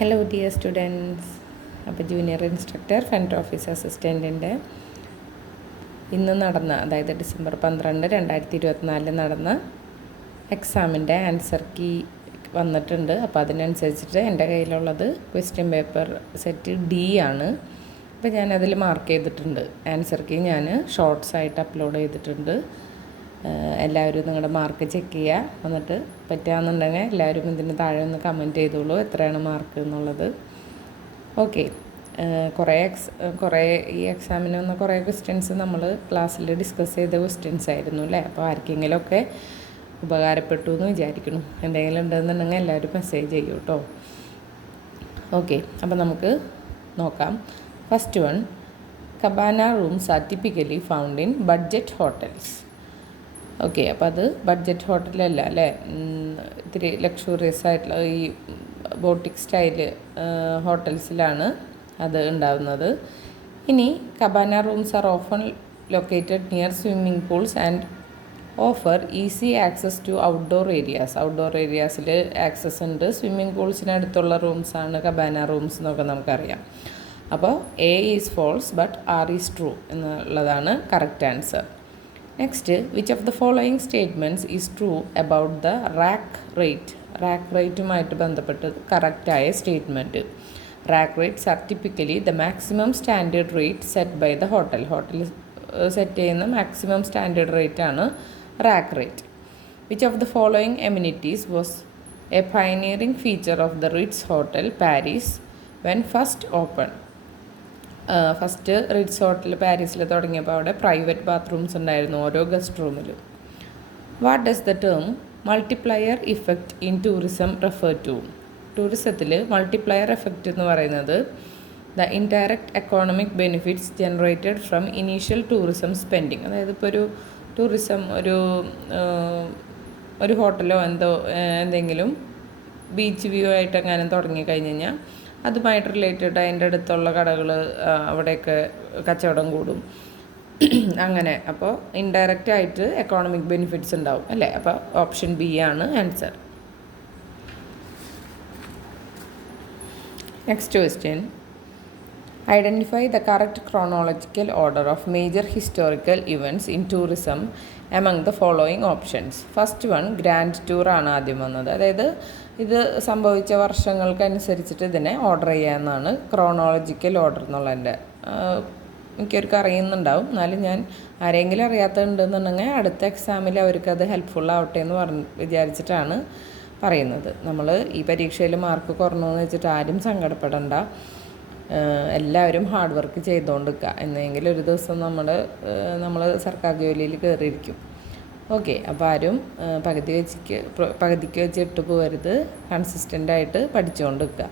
Hello dear students. അപ്പോൾ junior instructor front office അസിസ്റ്റൻറ്റിൻ്റെ ഇന്ന് നടന്ന, അതായത് December 12, 2024 നടന്ന എക്സാമിൻ്റെ ആൻസർ കീ വന്നിട്ടുണ്ട്. അപ്പോൾ അതിനനുസരിച്ചിട്ട് എൻ്റെ കയ്യിലുള്ളത് ക്വസ്റ്റ്യൻ പേപ്പർ സെറ്റ് D ആണ്. അപ്പോൾ ഞാനതിൽ മാർക്ക് ചെയ്തിട്ടുണ്ട്. ആൻസർ കീ ഞാൻ ഷോർട്സ് ആയിട്ട് അപ്ലോഡ് ചെയ്തിട്ടുണ്ട്. എല്ലാവരും നിങ്ങളുടെ മാർക്ക് ചെക്ക് ചെയ്യുക. എന്നിട്ട് പറ്റുകയെന്നുണ്ടെങ്കിൽ എല്ലാവരും ഇതിന് താഴെ ഒന്ന് കമൻറ്റ് ചെയ്തോളൂ എത്രയാണ് മാർക്ക് എന്നുള്ളത്. ഓക്കെ, കുറേ ഈ എക്സാമിന് വന്ന കുറേ ക്വസ്റ്റ്യൻസ് നമ്മൾ ക്ലാസ്സിൽ ഡിസ്കസ് ചെയ്ത ക്വസ്റ്റ്യൻസ് ആയിരുന്നു അല്ലേ. അപ്പോൾ ആർക്കെങ്കിലുമൊക്കെ ഉപകാരപ്പെട്ടു എന്ന് വിചാരിക്കുന്നു. എന്തെങ്കിലും ഉണ്ടെന്നുണ്ടെങ്കിൽ എല്ലാവരും മെസ്സേജ് ചെയ്യൂ കേട്ടോ. ഓക്കെ, അപ്പോൾ നമുക്ക് നോക്കാം. First one, cabana rooms are typically found in budget hotels. Okay, അപ്പോൾ അത് ബഡ്ജറ്റ് ഹോട്ടലല്ല അല്ലേ, ഇത്തിരി ലക്ഷൂറിയസ് ആയിട്ടുള്ള ഈ ബോട്ടിക് സ്റ്റൈല് ഹോട്ടൽസിലാണ് അത് ഉണ്ടാകുന്നത്. ഇനി cabana rooms are often located near swimming pools and offer easy access to outdoor areas. Outdoor ഏരിയാസിൽ ആക്സസ് ഉണ്ട്. സ്വിമ്മിംഗ് പൂൾസിനടുത്തുള്ള റൂംസാണ് കബാന റൂംസ് എന്നൊക്കെ നമുക്കറിയാം. അപ്പോൾ A is false but R is true എന്നുള്ളതാണ് correct answer. Next, which of the following statements is true about the rack rate. Rack റേറ്റുമായിട്ട് ബന്ധപ്പെട്ട് കറക്റ്റായ സ്റ്റേറ്റ്മെൻറ്റ്. Rack rates are typically the maximum standard rate set by the hotel. Hotel set ചെയ്യുന്ന maximum standard rate ആണ് rack rate. Which of the following amenities was a pioneering feature of the Ritz hotel Paris when first open. First Ritz hotel പാരീസിൽ തുടങ്ങിയപ്പോൾ അവിടെ private bathrooms ഉണ്ടായിരുന്നു ഓരോ guest റൂമിലും. What does the term multiplier effect in tourism refer to. ടൂറിസത്തിൽ multiplier effect എന്ന് പറയുന്നത് the indirect economic benefits generated from initial tourism spending. അതായത് ഇപ്പോൾ ഒരു ടൂറിസം ഒരു ഹോട്ടലോ എന്തെങ്കിലും ബീച്ച് വ്യൂ ആയിട്ട് എങ്ങാനും തുടങ്ങിക്കഴിഞ്ഞ് കഴിഞ്ഞാൽ അതുമായിട്ട് റിലേറ്റഡ് അതിൻ്റെ അടുത്തുള്ള കടകൾ അവിടെയൊക്കെ കച്ചവടം കൂടും അങ്ങനെ. അപ്പോൾ ഇൻഡയറക്റ്റ് ആയിട്ട് എക്കോണമിക് ബെനിഫിറ്റ്സ് ഉണ്ടാവും അല്ലേ. അപ്പോൾ ഓപ്ഷൻ B ആണ് answer. Next question, identify the correct chronological order of major historical events in tourism among the following options. First one, grand tour ആണ് ആദ്യം വന്നത്. അതായത് ഇത് സംഭവിച്ച വർഷങ്ങൾക്കനുസരിച്ചിട്ട് ഇതിനെ ഓർഡർ ചെയ്യാമെന്നാണ് ക്രോണോളജിക്കൽ ഓർഡർ എന്നുള്ളതിൻ്റെ. എനിക്കൊരു അറിയുന്നുണ്ടാവും, എന്നാലും ഞാൻ ആരെങ്കിലും അറിയാത്തതുണ്ടെന്നുണ്ടെങ്കിൽ അടുത്ത എക്സാമിൽ അവർക്കത് ഹെൽപ്ഫുൾ ആവട്ടെ എന്ന് വിചാരിച്ചിട്ടാണ് പറയുന്നത്. നമ്മൾ ഈ പരീക്ഷയിൽ മാർക്ക് കുറഞ്ഞു എന്ന് വെച്ചിട്ട് ആരും സങ്കടപ്പെടണ്ട. എല്ലാവരും ഹാർഡ് വർക്ക് ചെയ്തുകൊണ്ടിരിക്കുക. എന്നെങ്കിലും ഒരു ദിവസം നമ്മൾ സർക്കാർ ജോലിയിൽ കയറിയിരിക്കും. ഓക്കെ, അപ്പോൾ ആരും പകുതിക്ക് വെച്ചിട്ട് പോകരുത്. കൺസിസ്റ്റൻ്റായിട്ട് പഠിച്ചുകൊണ്ടിരിക്കുക.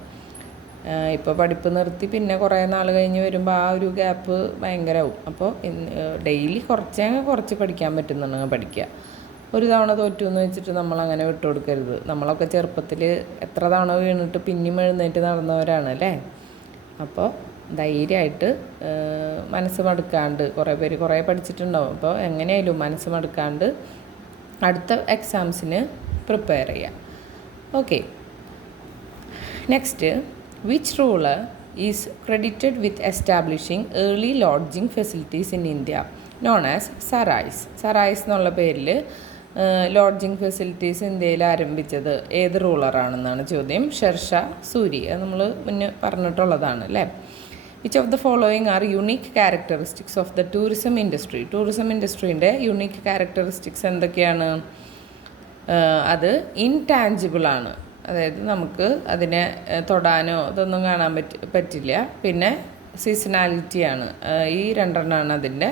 ഇപ്പോൾ പഠിപ്പ് നിർത്തി പിന്നെ കുറേ നാൾ കഴിഞ്ഞ് വരുമ്പോൾ ആ ഒരു ഗ്യാപ്പ് ഭയങ്കരമാവും. അപ്പോൾ ഡെയിലി കുറച്ച് പഠിക്കാൻ പറ്റുന്നുണ്ടെങ്കിൽ പഠിക്കുക. ഒരു തവണ തോറ്റു എന്ന് വെച്ചിട്ട് നമ്മളങ്ങനെ വിട്ടുകൊടുക്കരുത്. നമ്മളൊക്കെ ചെറുപ്പത്തിൽ എത്ര തവണ വീണിട്ട് പിന്നെയും എഴുന്നേറ്റ് നടന്നവരാണ് അല്ലേ. അപ്പോൾ ധൈര്യമായിട്ട് മനസ്സ് മടുക്കാണ്ട്, കുറേ പേര് കുറേ പഠിച്ചിട്ടുണ്ടാവും. അപ്പോൾ എങ്ങനെയായാലും മനസ്സ് മടുക്കാണ്ട് അടുത്ത എക്സാംസിന് പ്രിപ്പയർ ചെയ്യാം. Okay, next, which ruler is credited with establishing early lodging facilities in India known as sarais. Sarais എന്നുള്ള പേരിൽ ലോഡ്ജിങ് ഫെസിലിറ്റീസ് ഇന്ത്യയിൽ ആരംഭിച്ചത് ഏത് റൂളറാണെന്നാണ് ചോദ്യം. ഷെർഷാ സൂരി. അത് നമ്മൾ മുന്നേ പറഞ്ഞിട്ടുള്ളതാണ് അല്ലേ. Which of the following are unique characteristics of the tourism industry. Tourism ഇൻഡസ്ട്രീൻ്റെ യുണീക്ക് ക്യാരക്ടറിസ്റ്റിക്സ് എന്തൊക്കെയാണ്? അത് ഇൻടാഞ്ചിബിൾ ആണ്. അതായത് നമുക്ക് അതിനെ തൊടാനോ ഇതൊന്നും കാണാൻ പറ്റില്ല. പിന്നെ സീസണാലിറ്റിയാണ്. ഈ രണ്ടെണ്ണമാണ് അതിൻ്റെ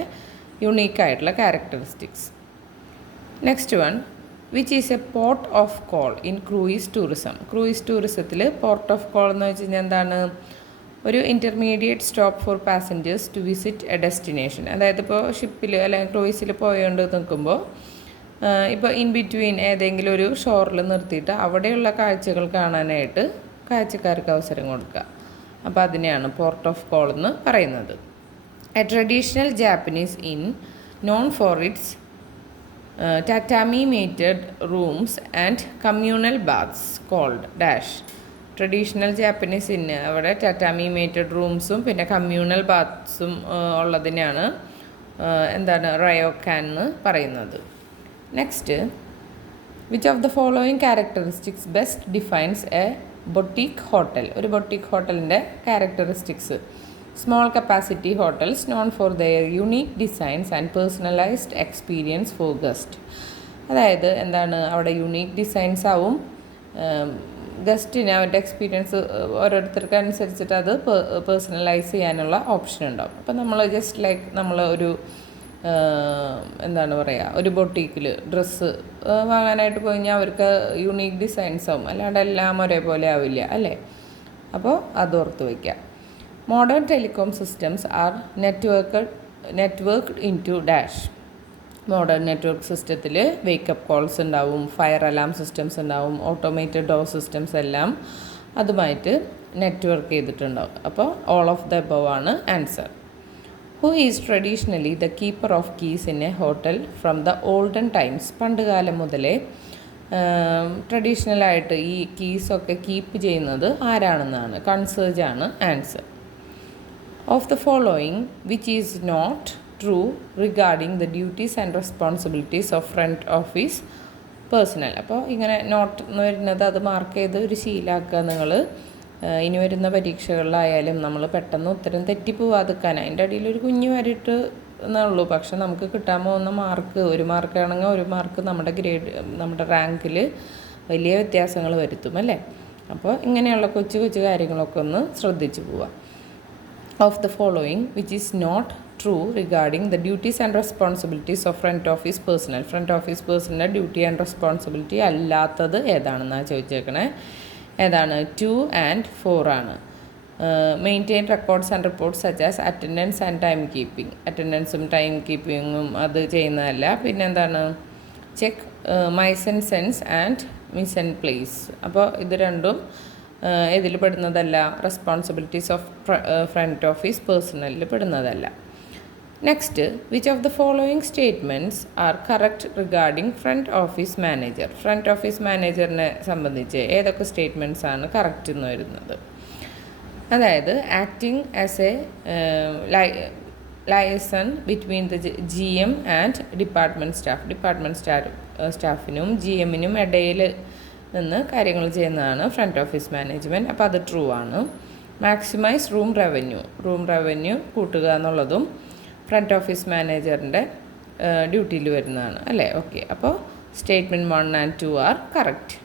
യുണീക്കായിട്ടുള്ള characteristics. Next one, which is a port of call in cruise tourism. Cruise ടൂറിസത്തിൽ പോർട്ട് ഓഫ് കോൾ എന്ന് വെച്ച് കഴിഞ്ഞാൽ എന്താണ്? ഒരു intermediate stop for passengers to visit a destination. അതായത് ഇപ്പോൾ ഷിപ്പിൽ അല്ലെങ്കിൽ ക്രൂയിസിൽ പോയോണ്ട് നിൽക്കുമ്പോൾ ഇപ്പോൾ ഇൻ ബിറ്റ്വീൻ ഏതെങ്കിലും ഒരു ഷോറിൽ നിർത്തിയിട്ട് അവിടെയുള്ള കാഴ്ചകൾ കാണാനായിട്ട് കാഴ്ചക്കാർക്ക് അവസരം കൊടുക്കുക. അപ്പോൾ അതിനെയാണ് പോർട്ട് ഓഫ് കോൾ എന്ന് പറയുന്നത്. A traditional Japanese in known for it's tatami mated rooms and communal baths called dash traditional Japanese ഇന്ന് അവിടെ ടാറ്റാമി മേറ്റഡ് റൂംസും പിന്നെ കമ്മ്യൂണൽ ബാത്ത്സും ഉള്ളതിനെയാണ് എന്താണ് റയോക്കാൻ എന്ന് പറയുന്നത്. Next, which of the following characteristics best defines A boutique hotel? ഒരു boutique ഹോട്ടലിൻ്റെ characteristics: small capacity hotels known for their unique designs and personalised experience for guest. അതായത് എന്താണ്, അവിടെ യുണീക്ക് ഡിസൈൻസ് ആവും, ഗസ്റ്റിന് അവരുടെ എക്സ്പീരിയൻസ് ഓരോരുത്തർക്ക് അനുസരിച്ചിട്ട് അത് പേഴ്സണലൈസ് ചെയ്യാനുള്ള ഓപ്ഷൻ ഉണ്ടാവും. അപ്പോൾ നമ്മൾ ജസ്റ്റ് ലൈക്ക് നമ്മൾ ഒരു എന്താണ് പറയുക, ഒരു ബൊട്ടീക്കിൽ ഡ്രസ്സ് വാങ്ങാനായിട്ട് പോയി കഴിഞ്ഞാൽ അവർക്ക് യുണീക്ക് ഡിസൈൻസ് ആവും, അല്ലാണ്ട് എല്ലാം ഒരേപോലെ ആവില്ല അല്ലേ. അപ്പോൾ അത് ഓർത്ത് വയ്ക്കുക. Modern telecom systems are networked into dash. Modern network സിസ്റ്റത്തിൽ വേക്കപ്പ് കോൾസ് ഉണ്ടാവും, ഫയർ അലാം സിസ്റ്റംസ് ഉണ്ടാവും, ഓട്ടോമേറ്റഡ് ഡോർ സിസ്റ്റംസ് എല്ലാം അതുമായിട്ട് നെറ്റ്വർക്ക് ചെയ്തിട്ടുണ്ടാവും. അപ്പോൾ ഓൾ ഓഫ് ദ എബവ് ആണ് answer. Who is traditionally the keeper of keys in a hotel from the olden times? പണ്ട് കാലം മുതലേ ട്രഡീഷണലായിട്ട് ഈ കീസൊക്കെ കീപ്പ് ചെയ്യുന്നത് ആരാണെന്നാണ്. കൺസേർജ് ആണ് answer. Of the following which is not true regarding the duties and responsibilities of front office personnel? അപ്പോൾ ഇങ്ങനെ not എന്ന് വരുന്നത് അത് മാർക്ക് ചെയ്ത് ഒരു ശീലമാക്കുക നിങ്ങൾ. ഇനി വരുന്ന പരീക്ഷകളിലായാലും നമ്മൾ പെട്ടെന്ന് ഉത്തരം തെറ്റിപ്പോവാതിരിക്കാൻ അതിൻ്റെ അടിയിൽ ഒരു കുഞ്ഞു വരിട്ട് എന്നുള്ളൂ. പക്ഷെ നമുക്ക് കിട്ടാൻ പോകുന്ന മാർക്ക്, ഒരു മാർക്കാണെങ്കിൽ ഒരു മാർക്ക് നമ്മുടെ ഗ്രേഡ്, നമ്മുടെ റാങ്കിൽ വലിയ വ്യത്യാസങ്ങൾ വരുത്തും അല്ലേ. അപ്പോൾ ഇങ്ങനെയുള്ള കൊച്ചു കൊച്ചു കാര്യങ്ങളൊക്കെ ഒന്ന് ശ്രദ്ധിച്ചു പോവുക. Of the following which is not true regarding the duties and responsibilities of front office personnel? Front office personnel duty and responsibility അല്ലാത്തത് ഏതാണെന്നാണ് ചോദിച്ചേക്കണേ. ഏതാണ്? 2 and 4 ആണ്. Maintain records and reports such as attendance and time keeping. അറ്റൻഡൻസും time കീപ്പിങ്ങും അത് ചെയ്യുന്നതല്ല. പിന്നെ എന്താണ്? Check mice and sense and miss and place. അപ്പോൾ ഇത് രണ്ടും ഇതിൽ പെടുന്നതല്ല. റെസ്പോൺസിബിലിറ്റീസ് ഓഫ് ഫ്രണ്ട് ഓഫീസ് പേഴ്സണലിൽ പെടുന്നതല്ല. Next, which of the following statements are correct regarding front office manager? Front office മാനേജറിനെ സംബന്ധിച്ച് ഏതൊക്കെ സ്റ്റേറ്റ്മെൻറ്റ്സ് ആണ് കറക്റ്റ് എന്ന് വരുന്നത്? അതായത് acting as a liaison between the GM and department staff. Department സ്റ്റാഫിനും GMനും ഇടയിൽ നിന്ന് കാര്യങ്ങൾ ചെയ്യുന്നതാണ് ഫ്രണ്ട് ഓഫീസ് മാനേജ്മെൻറ്റ്. അപ്പോൾ അത് ട്രൂ ആണ്. മാക്സിമൈസ് റൂം റവന്യൂ കൂട്ടുക എന്നുള്ളതും ഫ്രണ്ട് ഓഫീസ് മാനേജറിൻ്റെ ഡ്യൂട്ടിയിൽ വരുന്നതാണ് അല്ലേ. ഓക്കെ, അപ്പോൾ statement 1 and 2 are correct.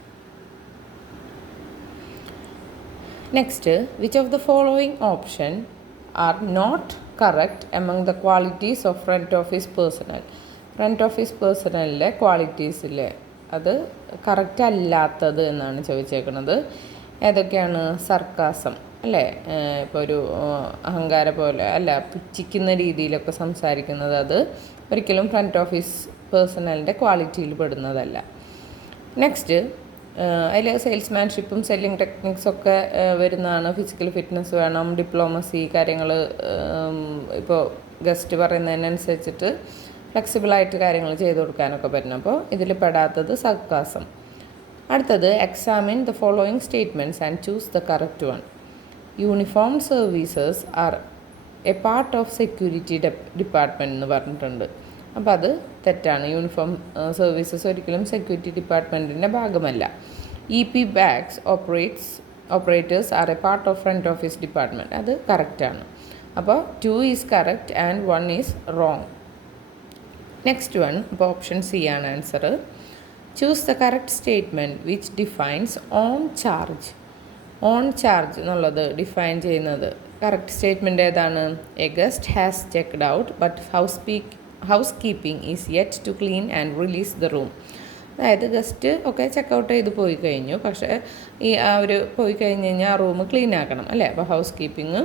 Next, which of the following option are not correct among the qualities of front office personnel? Front office പേഴ്സണലിലെ ക്വാളിറ്റീസിൽ അത് കറക്റ്റ് അല്ലാത്തത് എന്നാണ് ചോദിച്ചേക്കുന്നത്. ഏതൊക്കെയാണ്? സർക്കാസം അല്ലേ, ഇപ്പോൾ ഒരു അഹങ്കാര പോലെ അല്ല, പുച്ഛിക്കുന്ന രീതിയിലൊക്കെ സംസാരിക്കുന്നത് അത് ഒരിക്കലും ഫ്രണ്ട് ഓഫീസ് പേഴ്സണലിൻ്റെ ക്വാളിറ്റിയിൽ പെടുന്നതല്ല. നെക്സ്റ്റ്, അതിൽ സെയിൽസ്മാൻഷിപ്പും സെല്ലിംഗ് ടെക്നിക്സൊക്കെ വരുന്നതാണ്. ഫിസിക്കൽ ഫിറ്റ്നസ് വേണം, ഡിപ്ലോമസി കാര്യങ്ങൾ, ഇപ്പോൾ ഗസ്റ്റ് പറയുന്നതിനനുസരിച്ചിട്ട് ഫ്ലെക്സിബിളായിട്ട് കാര്യങ്ങൾ ചെയ്ത് കൊടുക്കാനൊക്കെ പറ്റണം. അപ്പോൾ ഇതിൽ പെടാത്തത് സർക്കാസം. അടുത്തത്, examine the following statements and choose the correct one. Uniform services are a part of security department എന്ന് പറഞ്ഞിട്ടുണ്ട്. അപ്പോൾ അത് തെറ്റാണ്. യൂണിഫോം സർവീസസ് ഒരിക്കലും സെക്യൂരിറ്റി ഡിപ്പാർട്ട്മെൻറ്റിൻ്റെ ഭാഗമല്ല. EP bags operators are a part of front office department. അത് കറക്റ്റാണ്. അപ്പോൾ 2 is correct and 1 is wrong. Next one, അപ്പോൾ ഓപ്ഷൻ C ആണ് answer. Choose the correct statement which defines on charge. On charge എന്നുള്ളത് define ചെയ്യുന്നത് correct statement ഏതാണ്? A guest has checked out but housekeeping is yet to clean and release the room. അതായത് guest ഒക്കെ checkout ചെയ്ത് പോയി കഴിഞ്ഞു, പക്ഷേ അവർ പോയി കഴിഞ്ഞ് കഴിഞ്ഞാൽ ആ റൂം ക്ലീൻ ആക്കണം അല്ലേ. അപ്പോൾ housekeeping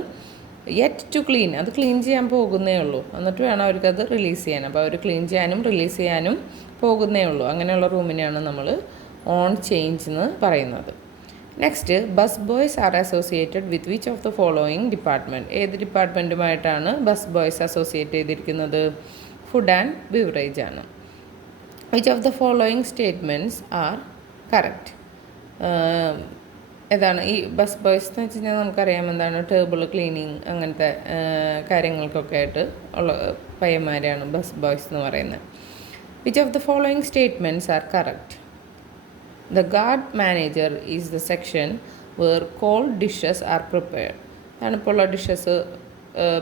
yet to clean, അത് ക്ലീൻ ചെയ്യാൻ പോകുന്നേ ഉള്ളൂ, എന്നിട്ട് വേണം അവർക്കത് റിലീസ് ചെയ്യാൻ. അപ്പോൾ അവർ ക്ലീൻ ചെയ്യാനും റിലീസ് ചെയ്യാനും പോകുന്നേ ഉള്ളൂ. അങ്ങനെയുള്ള റൂമിനെയാണ് നമ്മൾ ഓൺ ചേഞ്ച് എന്ന് പറയുന്നത്. Next, bus boys are associated with which of the following department? ഏത് ഡിപ്പാർട്ട്മെൻറ്റുമായിട്ടാണ് ബസ് ബോയ്സ് അസോസിയേറ്റ് ചെയ്തിരിക്കുന്നത്? ഫുഡ് ആൻഡ് ബിവറേജ് ആണ്. Which of the following statements are correct? ഏതാണ് ഈ ബസ് ബോയ്സ് എന്ന് വെച്ച് കഴിഞ്ഞാൽ നമുക്കറിയാം എന്താണ് ടേബിൾ ക്ലീനിങ് അങ്ങനത്തെ കാര്യങ്ങൾക്കൊക്കെ ആയിട്ട് ഉള്ള പയ്യന്മാരെയാണ് ബസ് ബോയ്സ് എന്ന് പറയുന്നത്. Which of the following statements are correct? The garde manager is the section where cold dishes are prepared. തണുപ്പുള്ള ഡിഷസ്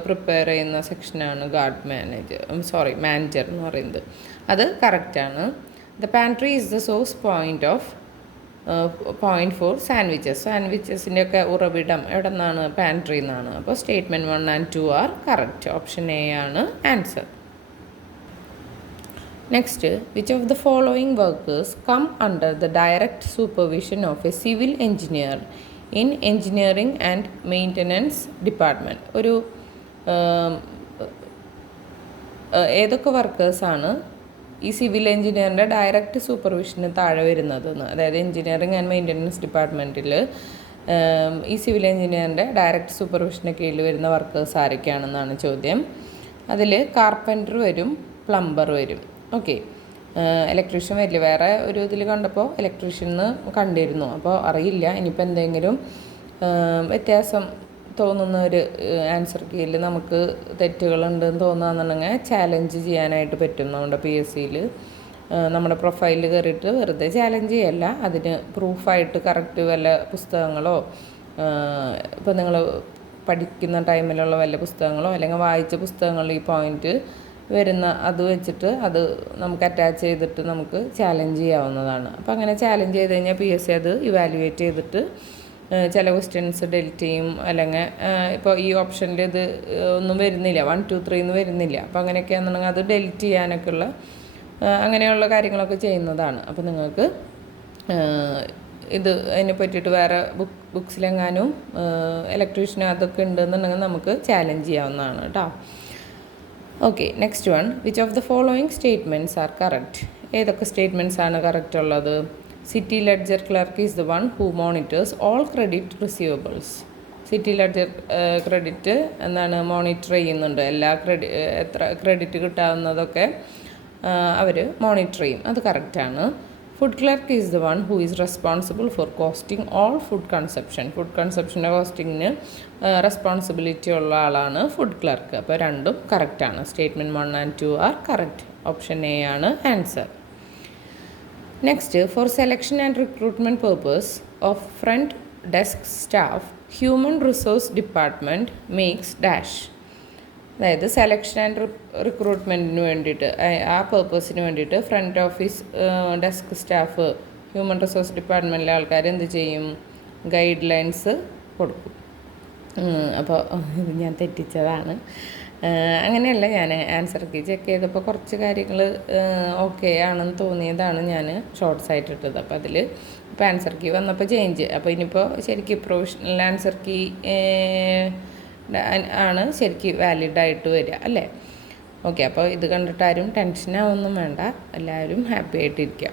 പ്രിപ്പയർ ചെയ്യുന്ന സെക്ഷനാണ് മാനേജർ എന്ന് പറയുന്നത്. അത് കറക്റ്റാണ്. The pantry is the source point for സാൻഡ്വിച്ചസിൻ്റെ ഒക്കെ ഉറവിടം എവിടെ നിന്നാണ്? പാൻട്രി എന്നാണ്. അപ്പോൾ statement 1 and 2 are correct. Option A ആണ് answer. Next, which of the following workers come under the direct supervision of A civil engineer in engineering and maintenance department? ഏതൊക്കെ വർക്കേഴ്സാണ് ഈ സിവിൽ എഞ്ചിനീയറിൻ്റെ ഡയറക്റ്റ് സൂപ്പർവിഷന് താഴെ വരുന്നതെന്ന്? അതായത് എഞ്ചിനീയറിംഗ് ആൻഡ് മെയിൻ്റനൻസ് ഡിപ്പാർട്ട്മെൻറ്റിൽ ഈ civil എഞ്ചിനീയറിൻ്റെ direct സൂപ്പർവിഷന് കീഴിൽ വരുന്ന വർക്കേഴ്സ് ആരൊക്കെയാണെന്നാണ് ചോദ്യം. അതിൽ കാർപ്പൻറ്റർ വരും, പ്ലംബർ വരും. ഓക്കെ, ഇലക്ട്രീഷ്യൻ വരില്ല. വേറെ ഒരു ഇതിൽ കണ്ടപ്പോൾ ഇലക്ട്രീഷ്യന്ന് കണ്ടിരുന്നു. അപ്പോൾ അറിയില്ല, ഇനിയിപ്പോൾ എന്തെങ്കിലും വ്യത്യാസം തോന്നുന്ന ഒരു ആൻസർ കീഴിൽ നമുക്ക് തെറ്റുകളുണ്ടെന്ന് തോന്നുകയാണെന്നുണ്ടെങ്കിൽ ചാലഞ്ച് ചെയ്യാനായിട്ട് പറ്റും. നമ്മുടെ PSCയിൽ നമ്മുടെ പ്രൊഫൈലിൽ കയറിയിട്ട് വെറുതെ ചാലഞ്ച് ചെയ്യല്ല, അതിന് പ്രൂഫായിട്ട് കറക്റ്റ് വല്ല പുസ്തകങ്ങളോ ഇപ്പോൾ നിങ്ങൾ പഠിക്കുന്ന ടൈമിലുള്ള വല്ല പുസ്തകങ്ങളോ അല്ലെങ്കിൽ വായിച്ച പുസ്തകങ്ങളിൽ ഈ പോയിൻ്റ് വരുന്ന അത് വെച്ചിട്ട് അത് നമുക്ക് അറ്റാച്ച് ചെയ്തിട്ട് നമുക്ക് ചാലഞ്ച് ചെയ്യാവുന്നതാണ്. അപ്പോൾ അങ്ങനെ ചാലഞ്ച് ചെയ്ത് കഴിഞ്ഞാൽ PSC അത് ഇവാലുവേറ്റ് ചെയ്തിട്ട് ചില ക്വസ്റ്റ്യൻസ് ഡെലിറ്റ് ചെയ്യും. അല്ലെങ്കിൽ ഇപ്പോൾ ഈ ഓപ്ഷനിൽ ഇത് ഒന്നും വരുന്നില്ല, 1 2 3 എന്ന് വരുന്നില്ല. അപ്പോൾ അങ്ങനെയൊക്കെയാണെന്നുണ്ടെങ്കിൽ അത് ഡെലിറ്റ് ചെയ്യാനൊക്കെയുള്ള അങ്ങനെയുള്ള കാര്യങ്ങളൊക്കെ ചെയ്യുന്നതാണ്. അപ്പോൾ നിങ്ങൾക്ക് ഇത് അതിനെ പറ്റിയിട്ട് വേറെ ബുക്സിലെങ്ങാനും ഇലക്ട്രീഷ്യനും അതൊക്കെ ഉണ്ടെന്നുണ്ടെങ്കിൽ നമുക്ക് ചാലഞ്ച് ചെയ്യാവുന്നതാണ് കേട്ടോ. Okay, next one, which of the following statements are correct? ഏതൊക്കെ സ്റ്റേറ്റ്മെൻറ്റ്സ് ആണ് കറക്റ്റ് ഉള്ളത്? City ledger clerk is the one who monitors all credit receivables. City ledger credit എന്താണ് മോണിറ്റർ ചെയ്യുന്നുണ്ട്. എല്ലാ എത്ര ക്രെഡിറ്റ് കിട്ടാവുന്നതൊക്കെ അവർ മോണിറ്റർ ചെയ്യും. അത് കറക്റ്റാണ്. Food clerk is the one who is responsible for costing all food consumption. Food കൺസപ്ഷൻ്റെ കോസ്റ്റിങ്ങിന് responsibility ഉള്ള ആളാണ് ഫുഡ് ക്ലർക്ക്. അപ്പോൾ രണ്ടും കറക്റ്റാണ്. Statement 1 and 2 are correct. Option A ആണ് answer. Next, for selection and recruitment purpose of front desk staff human resource department makes dash. അതായത് selection and റിക്രൂട്ട്മെൻറ്റിന് വേണ്ടിയിട്ട് ആ പേർപ്പസിന് വേണ്ടിയിട്ട് front office desk staff human resource ഡിപ്പാർട്ട്മെൻറ്റിലെ ആൾക്കാർ എന്ത് ചെയ്യും? ഗൈഡ് ലൈൻസ് കൊടുക്കും. അപ്പോൾ ഇത് ഞാൻ തെറ്റിച്ചതാണ്. അങ്ങനെയല്ല, ഞാൻ ആൻസർ കീ ചെക്ക് ചെയ്തപ്പോൾ കുറച്ച് കാര്യങ്ങൾ ഓക്കെ ആണെന്ന് തോന്നിയതാണ് ഞാൻ ഷോർട്ട്സ് ആയിട്ട് ഇട്ടത്. അപ്പോൾ അതിൽ ഇപ്പോൾ ആൻസർ കീ വന്നപ്പോൾ ചേഞ്ച്. അപ്പോൾ ഇനിയിപ്പോൾ ശരിക്കും പ്രൊവിഷണൽ ആൻസർ കീ ആണ് ശരിക്കും വാലിഡായിട്ട് വരിക അല്ലേ? ഓക്കെ, അപ്പോൾ ഇത് കണ്ടിട്ട് ആരും ടെൻഷനാവൊന്നും വേണ്ട, എല്ലാവരും ഹാപ്പി ആയിട്ടിരിക്കുക.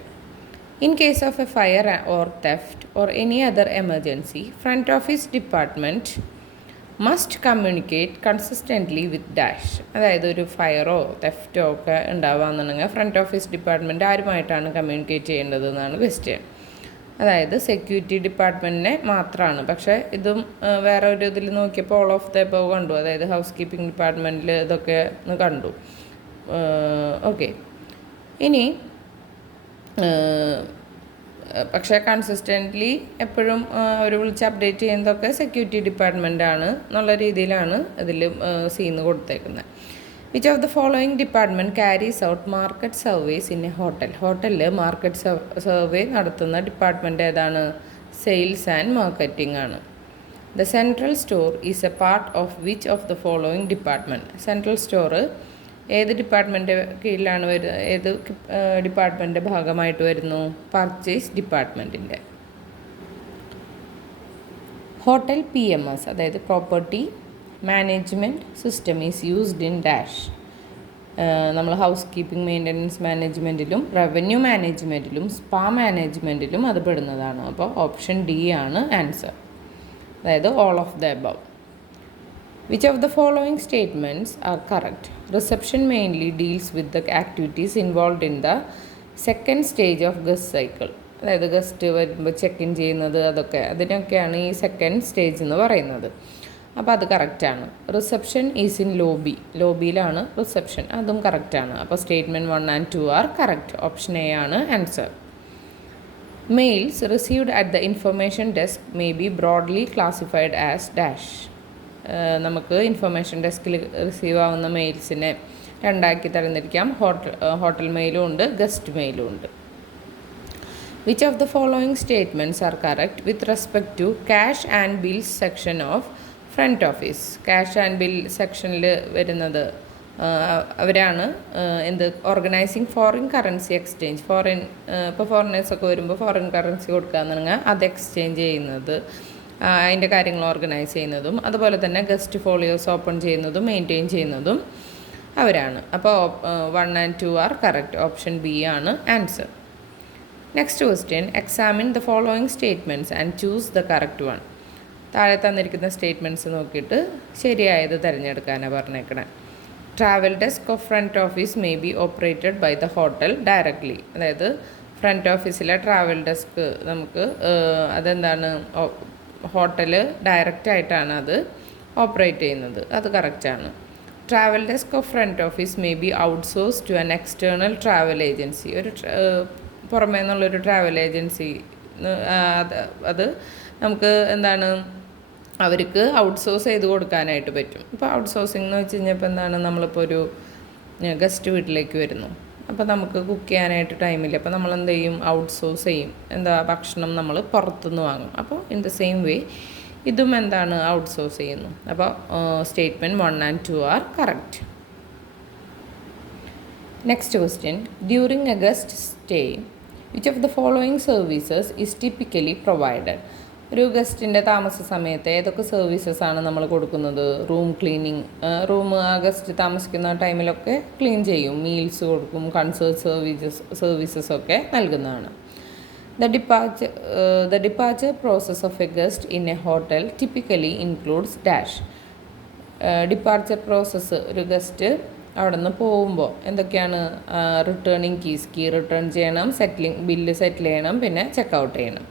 In case of a fire or theft or any other emergency, front office department must communicate consistently with dash. അതായത് ഒരു ഫയറോ തെഫ്റ്റോ ഒക്കെ ഉണ്ടാവുകയെന്നുണ്ടെങ്കിൽ ഫ്രണ്ട് ഓഫീസ് ഡിപ്പാർട്ട്മെൻറ്റ് ആരുമായിട്ടാണ് കമ്മ്യൂണിക്കേറ്റ് ചെയ്യേണ്ടത് എന്നാണ് ക്വസ്റ്റ്യൻ. അതായത് സെക്യൂരിറ്റി ഡിപ്പാർട്ട്മെൻറ്റിനെ മാത്രമാണ്. പക്ഷേ ഇതും വേറെ ഒരു ഇതിൽ നോക്കിയപ്പോൾ ഓൾ ഓഫ് ദ എബവ് കണ്ടു. അതായത് ഹൗസ് കീപ്പിംഗ് ഡിപ്പാർട്ട്മെൻറ്റിൽ ഇതൊക്കെ കണ്ടു. ഓക്കെ, ഇനി പക്ഷേ കൺസിസ്റ്റൻ്റ്ലി എപ്പോഴും അവർ വിളിച്ച് അപ്ഡേറ്റ് ചെയ്യുന്നതൊക്കെ സെക്യൂരിറ്റി ഡിപ്പാർട്ട്മെൻറ്റാണ് എന്നുള്ള രീതിയിലാണ് ഇതിൽ സീന്ന് കൊടുത്തേക്കുന്നത്. Which of the following department carries out market surveys in a hotel? ഹോട്ടലിൽ മാർക്കറ്റ് സർവേ നടത്തുന്ന ഡിപ്പാർട്ട്മെൻറ്റ് ഏതാണ്? സെയിൽസ് ആൻഡ് മാർക്കറ്റിംഗ് ആണ്. The central store is a part of which of the following department? Central store ഏത് department കീഴിലാണ് വരുന്നത്? ഏത് ഡിപ്പാർട്ട്മെൻറ്റിൻ്റെ ഭാഗമായിട്ട് വരുന്നു? പർച്ചേസ് ഡിപ്പാർട്ട്മെൻറ്റിൻ്റെ. ഹോട്ടൽ PMS അതായത് property management system is used in dash. നമ്മൾ ഹൗസ് കീപ്പിംഗ് മെയിൻ്റനൻസ് മാനേജ്മെൻറ്റിലും റവന്യൂ മാനേജ്മെൻറ്റിലും സ്പാ മാനേജ്മെൻറ്റിലും അത് പെടുന്നതാണ്. അപ്പോൾ ഓപ്ഷൻ ഡി ആണ് ആൻസർ, അതായത് all of the above. Which of the following statements are correct? Reception mainly deals with the activities involved in the second stage of gas cycle. അതായത് guest വരുമ്പോൾ check in ചെയ്യുന്നത് അതിനൊക്കെയാണ് ഈ second stage എന്ന് പറയുന്നത്. അപ്പോൾ അത് കറക്റ്റാണ്. റിസപ്ഷൻ ഈസ് ഇൻ ലോബിയിലാണ് റിസപ്ഷൻ, അതും കറക്റ്റാണ്. അപ്പോൾ statement 1 and 2 are correct. Option A ആണ് answer. Mails received at the information desk may be broadly classified as dash. നമുക്ക് ഇൻഫർമേഷൻ ഡെസ്കിൽ റിസീവ് ആവുന്ന മെയിൽസിനെ രണ്ടാക്കി തരംതിരിക്കാം. ഹോട്ടൽ മെയിലും ഉണ്ട്, ഗസ്റ്റ് മെയിലും ഉണ്ട്. Which of the following statements are correct with respect to cash and bills section of front office? Cash and bill സെക്ഷനിൽ വരുന്നത് അവരാണ് ഓർഗനൈസിങ് ഫോറിൻ കറൻസി എക്സ്ചേഞ്ച്. ഇപ്പോൾ ഫോറിനേഴ്സൊക്കെ വരുമ്പോൾ ഫോറിൻ കറൻസി കൊടുക്കുകയെന്നുണ്ടെങ്കിൽ അത് എക്സ്ചേഞ്ച് ചെയ്യുന്നത്, അതിൻ്റെ കാര്യങ്ങൾ ഓർഗനൈസ് ചെയ്യുന്നതും, അതുപോലെ തന്നെ ഗസ്റ്റ് ഫോളിയോസ് ഓപ്പൺ ചെയ്യുന്നതും മെയിൻറ്റെയിൻ ചെയ്യുന്നതും അവരാണ്. അപ്പോൾ 1 and 2 are correct. Option B ആണ് answer. Next question, examine the following statements and choose the correct one. താഴെ തന്നിരിക്കുന്ന സ്റ്റേറ്റ്മെൻറ്റ്സ് നോക്കിയിട്ട് ശരിയായത് തിരഞ്ഞെടുക്കാനാണ് പറഞ്ഞേക്കണേ. Travel desk of front office may be operated by the hotel directly. അതായത് ഫ്രണ്ട് ഓഫീസിലെ travel desk നമുക്ക് അതെന്താണ്, ഹോട്ടൽ ഡയറക്റ്റായിട്ടാണ് അത് ഓപ്പറേറ്റ് ചെയ്യുന്നത്, അത് കറക്റ്റാണ്. Travel desk of front office may be outsource to an external travel agency. പുറമേ നിന്നുള്ളൊരു ട്രാവൽ ഏജൻസി, അത് നമുക്ക് അവർക്ക് ഔട്ട്സോഴ്സ് ചെയ്ത് കൊടുക്കാനായിട്ട് പറ്റും. ഇപ്പോൾ ഔട്ട്സോഴ്സിംഗ് എന്ന് വെച്ച് കഴിഞ്ഞപ്പോൾ നമ്മളിപ്പോൾ ഒരു ഗസ്റ്റ് വീട്ടിലേക്ക് വരുന്നു, അപ്പോൾ നമുക്ക് കുക്ക് ചെയ്യാനായിട്ട് ടൈമില്ല, അപ്പോൾ നമ്മൾ എന്ത് ചെയ്യും, ഔട്ട്സോഴ്സ് ചെയ്യും. ഭക്ഷണം നമ്മൾ പുറത്തുനിന്ന് വാങ്ങും. അപ്പോൾ ഇൻ ദ സെയിം വേ ഇതും ഔട്ട്സോഴ്സ് ചെയ്യുന്നു. അപ്പോൾ statement 1 and 2 are correct. Next question, during A guest stay which of the following services is typically provided? ഒരു ഗസ്റ്റിൻ്റെ താമസ സമയത്ത് ഏതൊക്കെ സർവീസസ് ആണ് നമ്മൾ കൊടുക്കുന്നത്? റൂം ക്ലീനിങ്, ആ ഗസ്റ്റ് താമസിക്കുന്ന ടൈമിലൊക്കെ ക്ലീൻ ചെയ്യും, മീൽസ് കൊടുക്കും, കൺസേർട്ട് സർവീസസ് ഒക്കെ നൽകുന്നതാണ്. The departure process of a guest in a hotel typically includes dash. Departure process, ഒരു ഗസ്റ്റ് അവിടെ നിന്ന് പോകുമ്പോൾ എന്തൊക്കെയാണ്? റിട്ടേണിങ് കീ റിട്ടേൺ ചെയ്യണം, ബില്ല് സെറ്റിൽ ചെയ്യണം, പിന്നെ ചെക്കൗട്ട് ചെയ്യണം.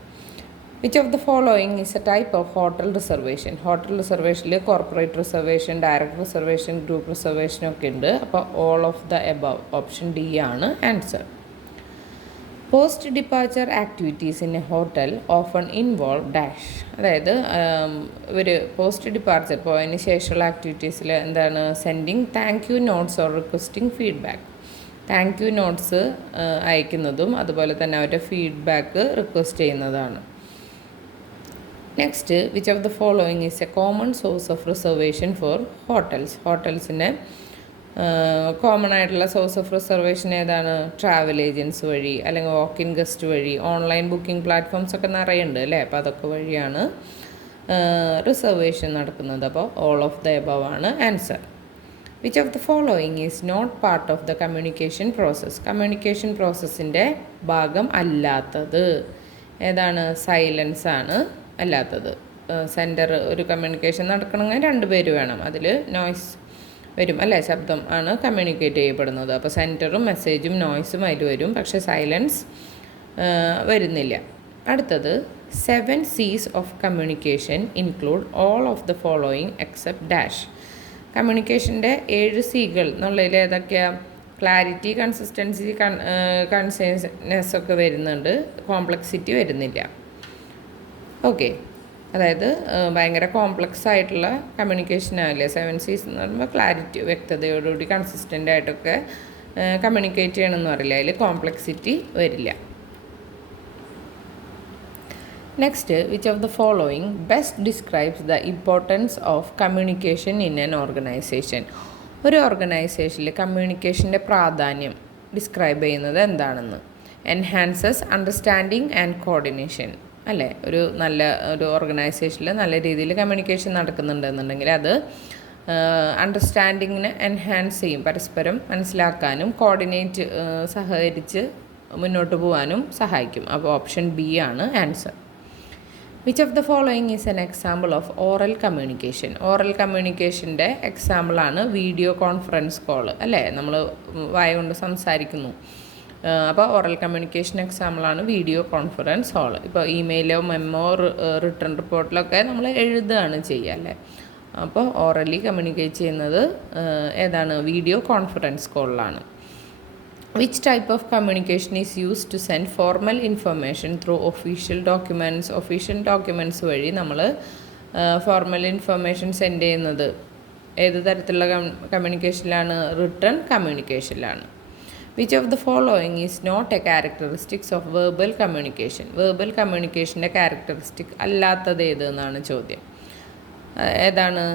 Which of the following is a type of hotel reservation? Hotel റിസർവേഷനിൽ corporate reservation, direct reservation, group reservation ഒക്കെ ഉണ്ട്. അപ്പോൾ all of the above, option D ആണ് answer. Post departure activities in a hotel often involve dash. അതായത് post departure പോയതിന് ശേഷമുള്ള ആക്ടിവിറ്റീസിൽ sending thank you notes or requesting feedback. Thank you notes അയക്കുന്നതും അതുപോലെ തന്നെ അവരുടെ ഫീഡ്ബാക്ക് റിക്വസ്റ്റ് ചെയ്യുന്നതാണ്. Next, which of the following is a common source of reservation for hotels? ഹോട്ടൽസിന് കോമൺ ആയിട്ടുള്ള സോഴ്സ് ഓഫ് റിസർവേഷൻ ഏതാണ്? ട്രാവൽ ഏജൻസ് വഴി, അല്ലെങ്കിൽ വാക്ക് ഇൻ ഗസ്റ്റ് വഴി, ഓൺലൈൻ ബുക്കിംഗ് പ്ലാറ്റ്ഫോംസ് ഒക്കെ നിറയുണ്ട് അല്ലേ? അപ്പോൾ അതൊക്കെ വഴിയാണ് റിസർവേഷൻ നടക്കുന്നത്. അപ്പോൾ ഓൾ ഓഫ് ദ എബവ് ആണ് answer. Which of the following is not part of the communication process? Communication പ്രോസസ്സിൻ്റെ ഭാഗം അല്ലാത്തത് ഏതാണ്? സൈലൻസ് ആണ് അല്ലാത്തത്. സെൻറ്റർ ഒരു കമ്മ്യൂണിക്കേഷൻ നടക്കണമെങ്കിൽ 2 പേര് വേണം, അതിൽ നോയ്സ് വരും അല്ലേ? ശബ്ദം ആണ് കമ്മ്യൂണിക്കേറ്റ് ചെയ്യപ്പെടുന്നത്. അപ്പോൾ സെൻറ്ററും മെസ്സേജും നോയ്സും അതിൽ വരും, പക്ഷേ സൈലൻസ് വരുന്നില്ല. അടുത്തത്, 7 C's of communication include all of the following except dash. കമ്മ്യൂണിക്കേഷൻ്റെ 7 Cകൾ എന്നുള്ളതിൽ ഏതൊക്കെയാണ്? ക്ലാരിറ്റി, കൺസിസ്റ്റൻസി, കൺസൈസ്നെസ് ഒക്കെ വരുന്നുണ്ട്, കോംപ്ലക്സിറ്റി വരുന്നില്ല. ഓക്കെ, അതായത് ഭയങ്കര കോംപ്ലക്സ് ആയിട്ടുള്ള കമ്മ്യൂണിക്കേഷൻ ആവില്ലേ 7 C's എന്ന് പറയുമ്പോൾ? ക്ലാരിറ്റി, വ്യക്തതയോടുകൂടി കൺസിസ്റ്റൻ്റ് ആയിട്ടൊക്കെ കമ്മ്യൂണിക്കേറ്റ് ചെയ്യണമെന്ന് പറയില്ല, അതിൽ കോംപ്ലക്സിറ്റി വരില്ല. Next, which of the following best describes the importance of communication in an organisation? ഒരു ഓർഗനൈസേഷനിൽ കമ്മ്യൂണിക്കേഷൻ്റെ പ്രാധാന്യം ഡിസ്ക്രൈബ് ചെയ്യുന്നത് എന്താണെന്ന്? എൻഹാൻസസ് അണ്ടർസ്റ്റാൻഡിങ് ആൻഡ് കോർഡിനേഷൻ അല്ലേ? ഒരു ഓർഗനൈസേഷനിൽ നല്ല രീതിയിൽ കമ്മ്യൂണിക്കേഷൻ നടക്കുന്നുണ്ടെന്നുണ്ടെങ്കിൽ അത് അണ്ടർസ്റ്റാൻഡിങ്ങിനെ എൻഹാൻസ് ചെയ്യും, പരസ്പരം മനസ്സിലാക്കാനും കോർഡിനേറ്റ് സഹകരിച്ച് മുന്നോട്ട് പോകാനും സഹായിക്കും. അപ്പോൾ ഓപ്ഷൻ ബി ആണ് answer. Which of the following is an example of oral communication? Oral കമ്മ്യൂണിക്കേഷൻ്റെ എക്സാമ്പിളാണ് വീഡിയോ കോൺഫറൻസ് കോൾ അല്ലേ? നമ്മൾ വായ കൊണ്ട് സംസാരിക്കുന്നു, അപ്പോൾ ഓറൽ കമ്മ്യൂണിക്കേഷൻ എക്സാമ്പിളാണ് വീഡിയോ കോൺഫറൻസ് ഹാൾ. ഇപ്പോൾ ഇമെയിലോ മെമ്മോ റിട്ടേൺ റിപ്പോർട്ടിലൊക്കെ നമ്മൾ എഴുതുകയാണ് ചെയ്യുക അല്ലേ. അപ്പോൾ ഓറലി കമ്മ്യൂണിക്കേറ്റ് ചെയ്യുന്നത് ഏതാണ്? വീഡിയോ കോൺഫറൻസ് കോളിലാണ്. Which type of communication is use to send formal information through official documents വഴി നമ്മൾ ഫോർമൽ ഇൻഫർമേഷൻ സെൻഡ് ചെയ്യുന്നത് ഏത് തരത്തിലുള്ള കമ്മ്യൂണിക്കേഷനിലാണ്? റിട്ടേൺ കമ്മ്യൂണിക്കേഷനിലാണ്. Which of the following is not a characteristics of verbal communication? Verbal കമ്മ്യൂണിക്കേഷൻ്റെ characteristic അല്ലാത്തത് ഏതെന്നാണ് ചോദ്യം. ഏതാണ്?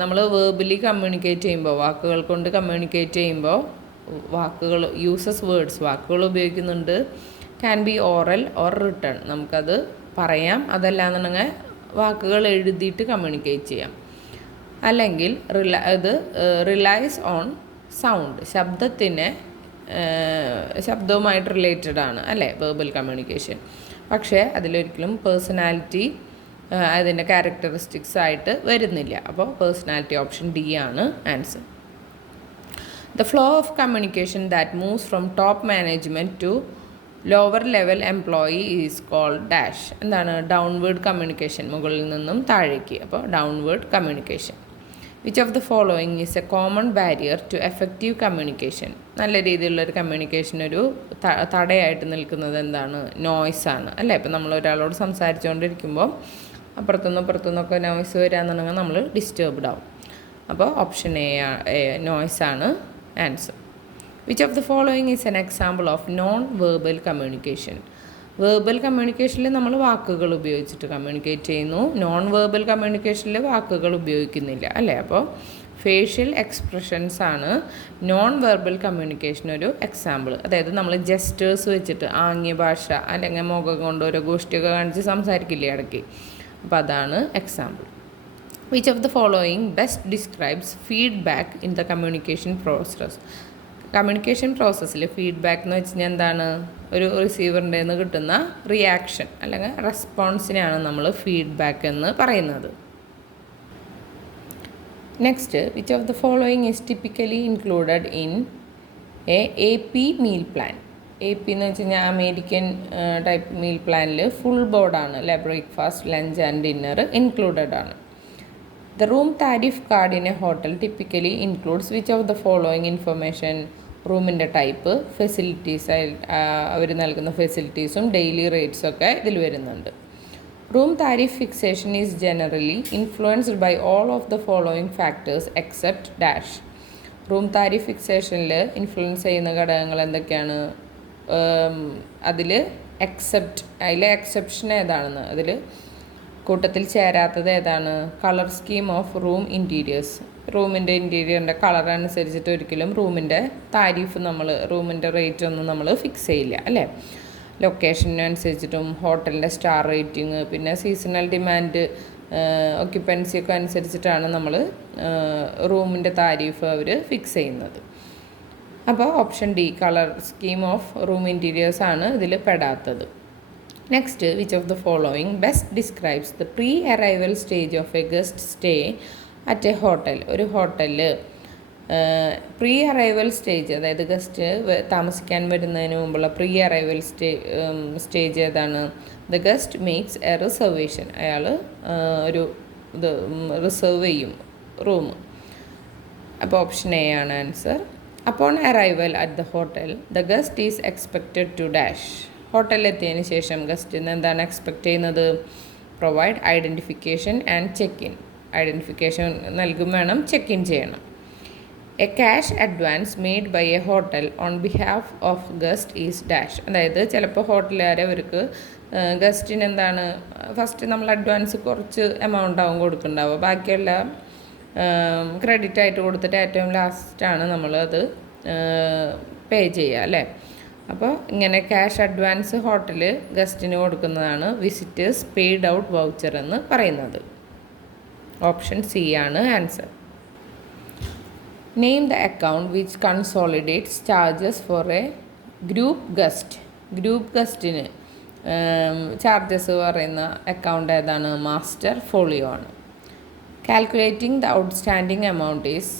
നമ്മൾ വേർബലി കമ്മ്യൂണിക്കേറ്റ് ചെയ്യുമ്പോൾ, വാക്കുകൾ കൊണ്ട് കമ്മ്യൂണിക്കേറ്റ് ചെയ്യുമ്പോൾ വാക്കുകൾ ഉപയോഗിക്കുന്നുണ്ട്. Can be oral or return. നമുക്കത് പറയാം, അതല്ലാന്നുണ്ടെങ്കിൽ വാക്കുകൾ എഴുതിയിട്ട് കമ്മ്യൂണിക്കേറ്റ് ചെയ്യാം. അല്ലെങ്കിൽ റിലൈസ് ഓൺ സൗണ്ട്, ശബ്ദവുമായിട്ട് റിലേറ്റഡ് ആണ് അല്ലേ വെർബൽ കമ്മ്യൂണിക്കേഷൻ. പക്ഷേ അതിലൊരിക്കലും പേഴ്സണാലിറ്റി അതിൻ്റെ ക്യാരക്ടറിസ്റ്റിക്സ് ആയിട്ട് വരുന്നില്ല. അപ്പോൾ പേഴ്സണാലിറ്റി ഓപ്ഷൻ ഡി ആണ് answer. The flow of communication that moves from top management to lower level employee is called dash. എന്താണ്? ഡൗൺവേർഡ് കമ്മ്യൂണിക്കേഷൻ, മുകളിൽ നിന്നും താഴേക്ക്. അപ്പോൾ downward communication. Which of the following is a common barrier to effective communication? നല്ല രീതിയിലുള്ളൊരു communication ഒരു തടയായിട്ട് നിൽക്കുന്നത് എന്താണ്? നോയ്സാണ് അല്ലേ. ഇപ്പോൾ നമ്മൾ ഒരാളോട് സംസാരിച്ചുകൊണ്ടിരിക്കുമ്പോൾ അപ്പുറത്തുനിന്നൊക്കെ നോയ്സ് വരാമെന്നുണ്ടെങ്കിൽ നമ്മൾ ഡിസ്റ്റർബ്ഡ് ആവും. അപ്പോൾ ഓപ്ഷൻ എ നോയ്സാണ് answer. Which of the following is an example of non verbal communication? Verbal കമ്മ്യൂണിക്കേഷനിൽ നമ്മൾ വാക്കുകൾ ഉപയോഗിച്ചിട്ട് കമ്മ്യൂണിക്കേറ്റ് ചെയ്യുന്നു. നോൺ വെർബൽ കമ്മ്യൂണിക്കേഷനിൽ വാക്കുകൾ ഉപയോഗിക്കുന്നില്ല അല്ലേ. അപ്പോൾ ഫേഷ്യൽ എക്സ്പ്രഷൻസ് ആണ് നോൺ വെർബൽ കമ്മ്യൂണിക്കേഷൻ ഒരു എക്സാമ്പിൾ. അതായത് നമ്മൾ ജസ്റ്റേഴ്സ് വെച്ചിട്ട് ആംഗ്യ ഭാഷ അല്ലെങ്കിൽ മുഖം കൊണ്ട് ഓരോ ഗോഷ്ഠിയൊക്കെ കാണിച്ച് സംസാരിക്കില്ലേ ഇടയ്ക്ക്, അപ്പോൾ അതാണ് example. Which of the following best describes feedback in the communication process? Communication പ്രോസസ്സിൽ ഫീഡ്ബാക്ക് എന്ന് വെച്ച് കഴിഞ്ഞാൽ എന്താണ്? ഒരു റിസീവറിൻ്റെ നിന്ന് കിട്ടുന്ന റിയാക്ഷൻ അല്ലെങ്കിൽ റെസ്പോൺസിനെയാണ് നമ്മൾ ഫീഡ്ബാക്ക് എന്ന് പറയുന്നത്. Next, which of the following is typically included in A P meal plan? A P എന്ന് വെച്ച് കഴിഞ്ഞാൽ അമേരിക്കൻ ടൈപ്പ് മീൽ പ്ലാനിൽ ഫുൾ ബോർഡാണ് അല്ലെ. Breakfast, lunch and dinner included ആണ്. The room tariff card in a hotel typically includes which of the following information? റൂമിൻ്റെ type, facilities, അവർ നൽകുന്ന ഫെസിലിറ്റീസും ഡെയിലി റേറ്റ്സും ഒക്കെ ഇതിൽ വരുന്നുണ്ട്. Room tariff fixation is generally influenced by all of the following factors except dash. Room tariff ഫിക്സേഷനിൽ influence ചെയ്യുന്ന ഘടകങ്ങൾ എന്തൊക്കെയാണ്? അതിലെ എക്സെപ്ഷൻ ഏതാണെന്ന്, അതിൽ കൂട്ടത്തിൽ ചേരാത്തത് ഏതാണ്? Colour scheme of room interiors. റൂമിൻ്റെ ഇൻറ്റീരിയറിൻ്റെ കളർ അനുസരിച്ചിട്ട് ഒരിക്കലും റൂമിൻ്റെ താരിഫ് റൂമിൻ്റെ റേറ്റ് ഒന്നും നമ്മൾ ഫിക്സ് ചെയ്യില്ല അല്ലേ. ലൊക്കേഷനനുസരിച്ചിട്ടും ഹോട്ടലിൻ്റെ സ്റ്റാർ റേറ്റിംഗ്, പിന്നെ സീസണൽ ഡിമാൻഡ്, ഒക്യുപ്പൻസി ഒക്കെ അനുസരിച്ചിട്ടാണ് നമ്മൾ റൂമിൻ്റെ താരിഫ് അവർ ഫിക്സ് ചെയ്യുന്നത്. അപ്പോൾ option D colour scheme of room interiors ആണ് ഇതിൽ പെടാത്തത്. Next, which of the following best describes the pre arrival stage of a guest stay at a hotel? ഒരു ഹോട്ടലിൽ പ്രീ അറൈവൽ സ്റ്റേജ്, അതായത് ഗസ്റ്റ് താമസിക്കാൻ വരുന്നതിന് മുമ്പുള്ള പ്രീ അറൈവൽ സ്റ്റേജ് ഏതാണ്? The guest makes a reservation. അയാൾ ഒരു റിസർവ് ചെയ്യും റൂം. അപ്പോൾ ഓപ്ഷൻ എ ആണ് answer. Upon arrival at the hotel the guest is expected to dash. ഹോട്ടലിലെത്തിയതിന് ശേഷം ഗസ്റ്റിൽ നിന്ന് എന്താണ് എക്സ്പെക്റ്റ് ചെയ്യുന്നത്? Provide identification and check in. Identification നൽകും വേണം, ചെക്ക് ഇൻ ചെയ്യണം. A cash advance made by a hotel on behalf of guest is dash. അതായത് ചിലപ്പോൾ ഹോട്ടലുകാരെ അവർക്ക് ഗസ്റ്റിന് എന്താണ് ഫസ്റ്റ് നമ്മൾ അഡ്വാൻസ് കുറച്ച് എമൗണ്ട് ആവും കൊടുക്കുന്നുണ്ടാവുക, ബാക്കിയെല്ലാം ക്രെഡിറ്റ് ആയിട്ട് കൊടുത്തിട്ട് ഏറ്റവും ലാസ്റ്റാണ് നമ്മളത് പേ ചെയ്യുക അല്ലേ. അപ്പോൾ ഇങ്ങനെ ക്യാഷ് അഡ്വാൻസ് ഹോട്ടൽ ഗസ്റ്റിന് കൊടുക്കുന്നതാണ് വിസിറ്റേഴ്സ് പെയ്ഡ് ഔട്ട് വൗച്ചർ എന്ന് പറയുന്നത്. ഓപ്ഷൻ സി ആണ് answer. Name the account which consolidates charges for a group guest. Group ഗസ്റ്റിന് ചാർജസ് പറയുന്ന അക്കൗണ്ട് ഏതാണ്? മാസ്റ്റർ ഫോളിയോ ആണ്. Calculating the outstanding amount is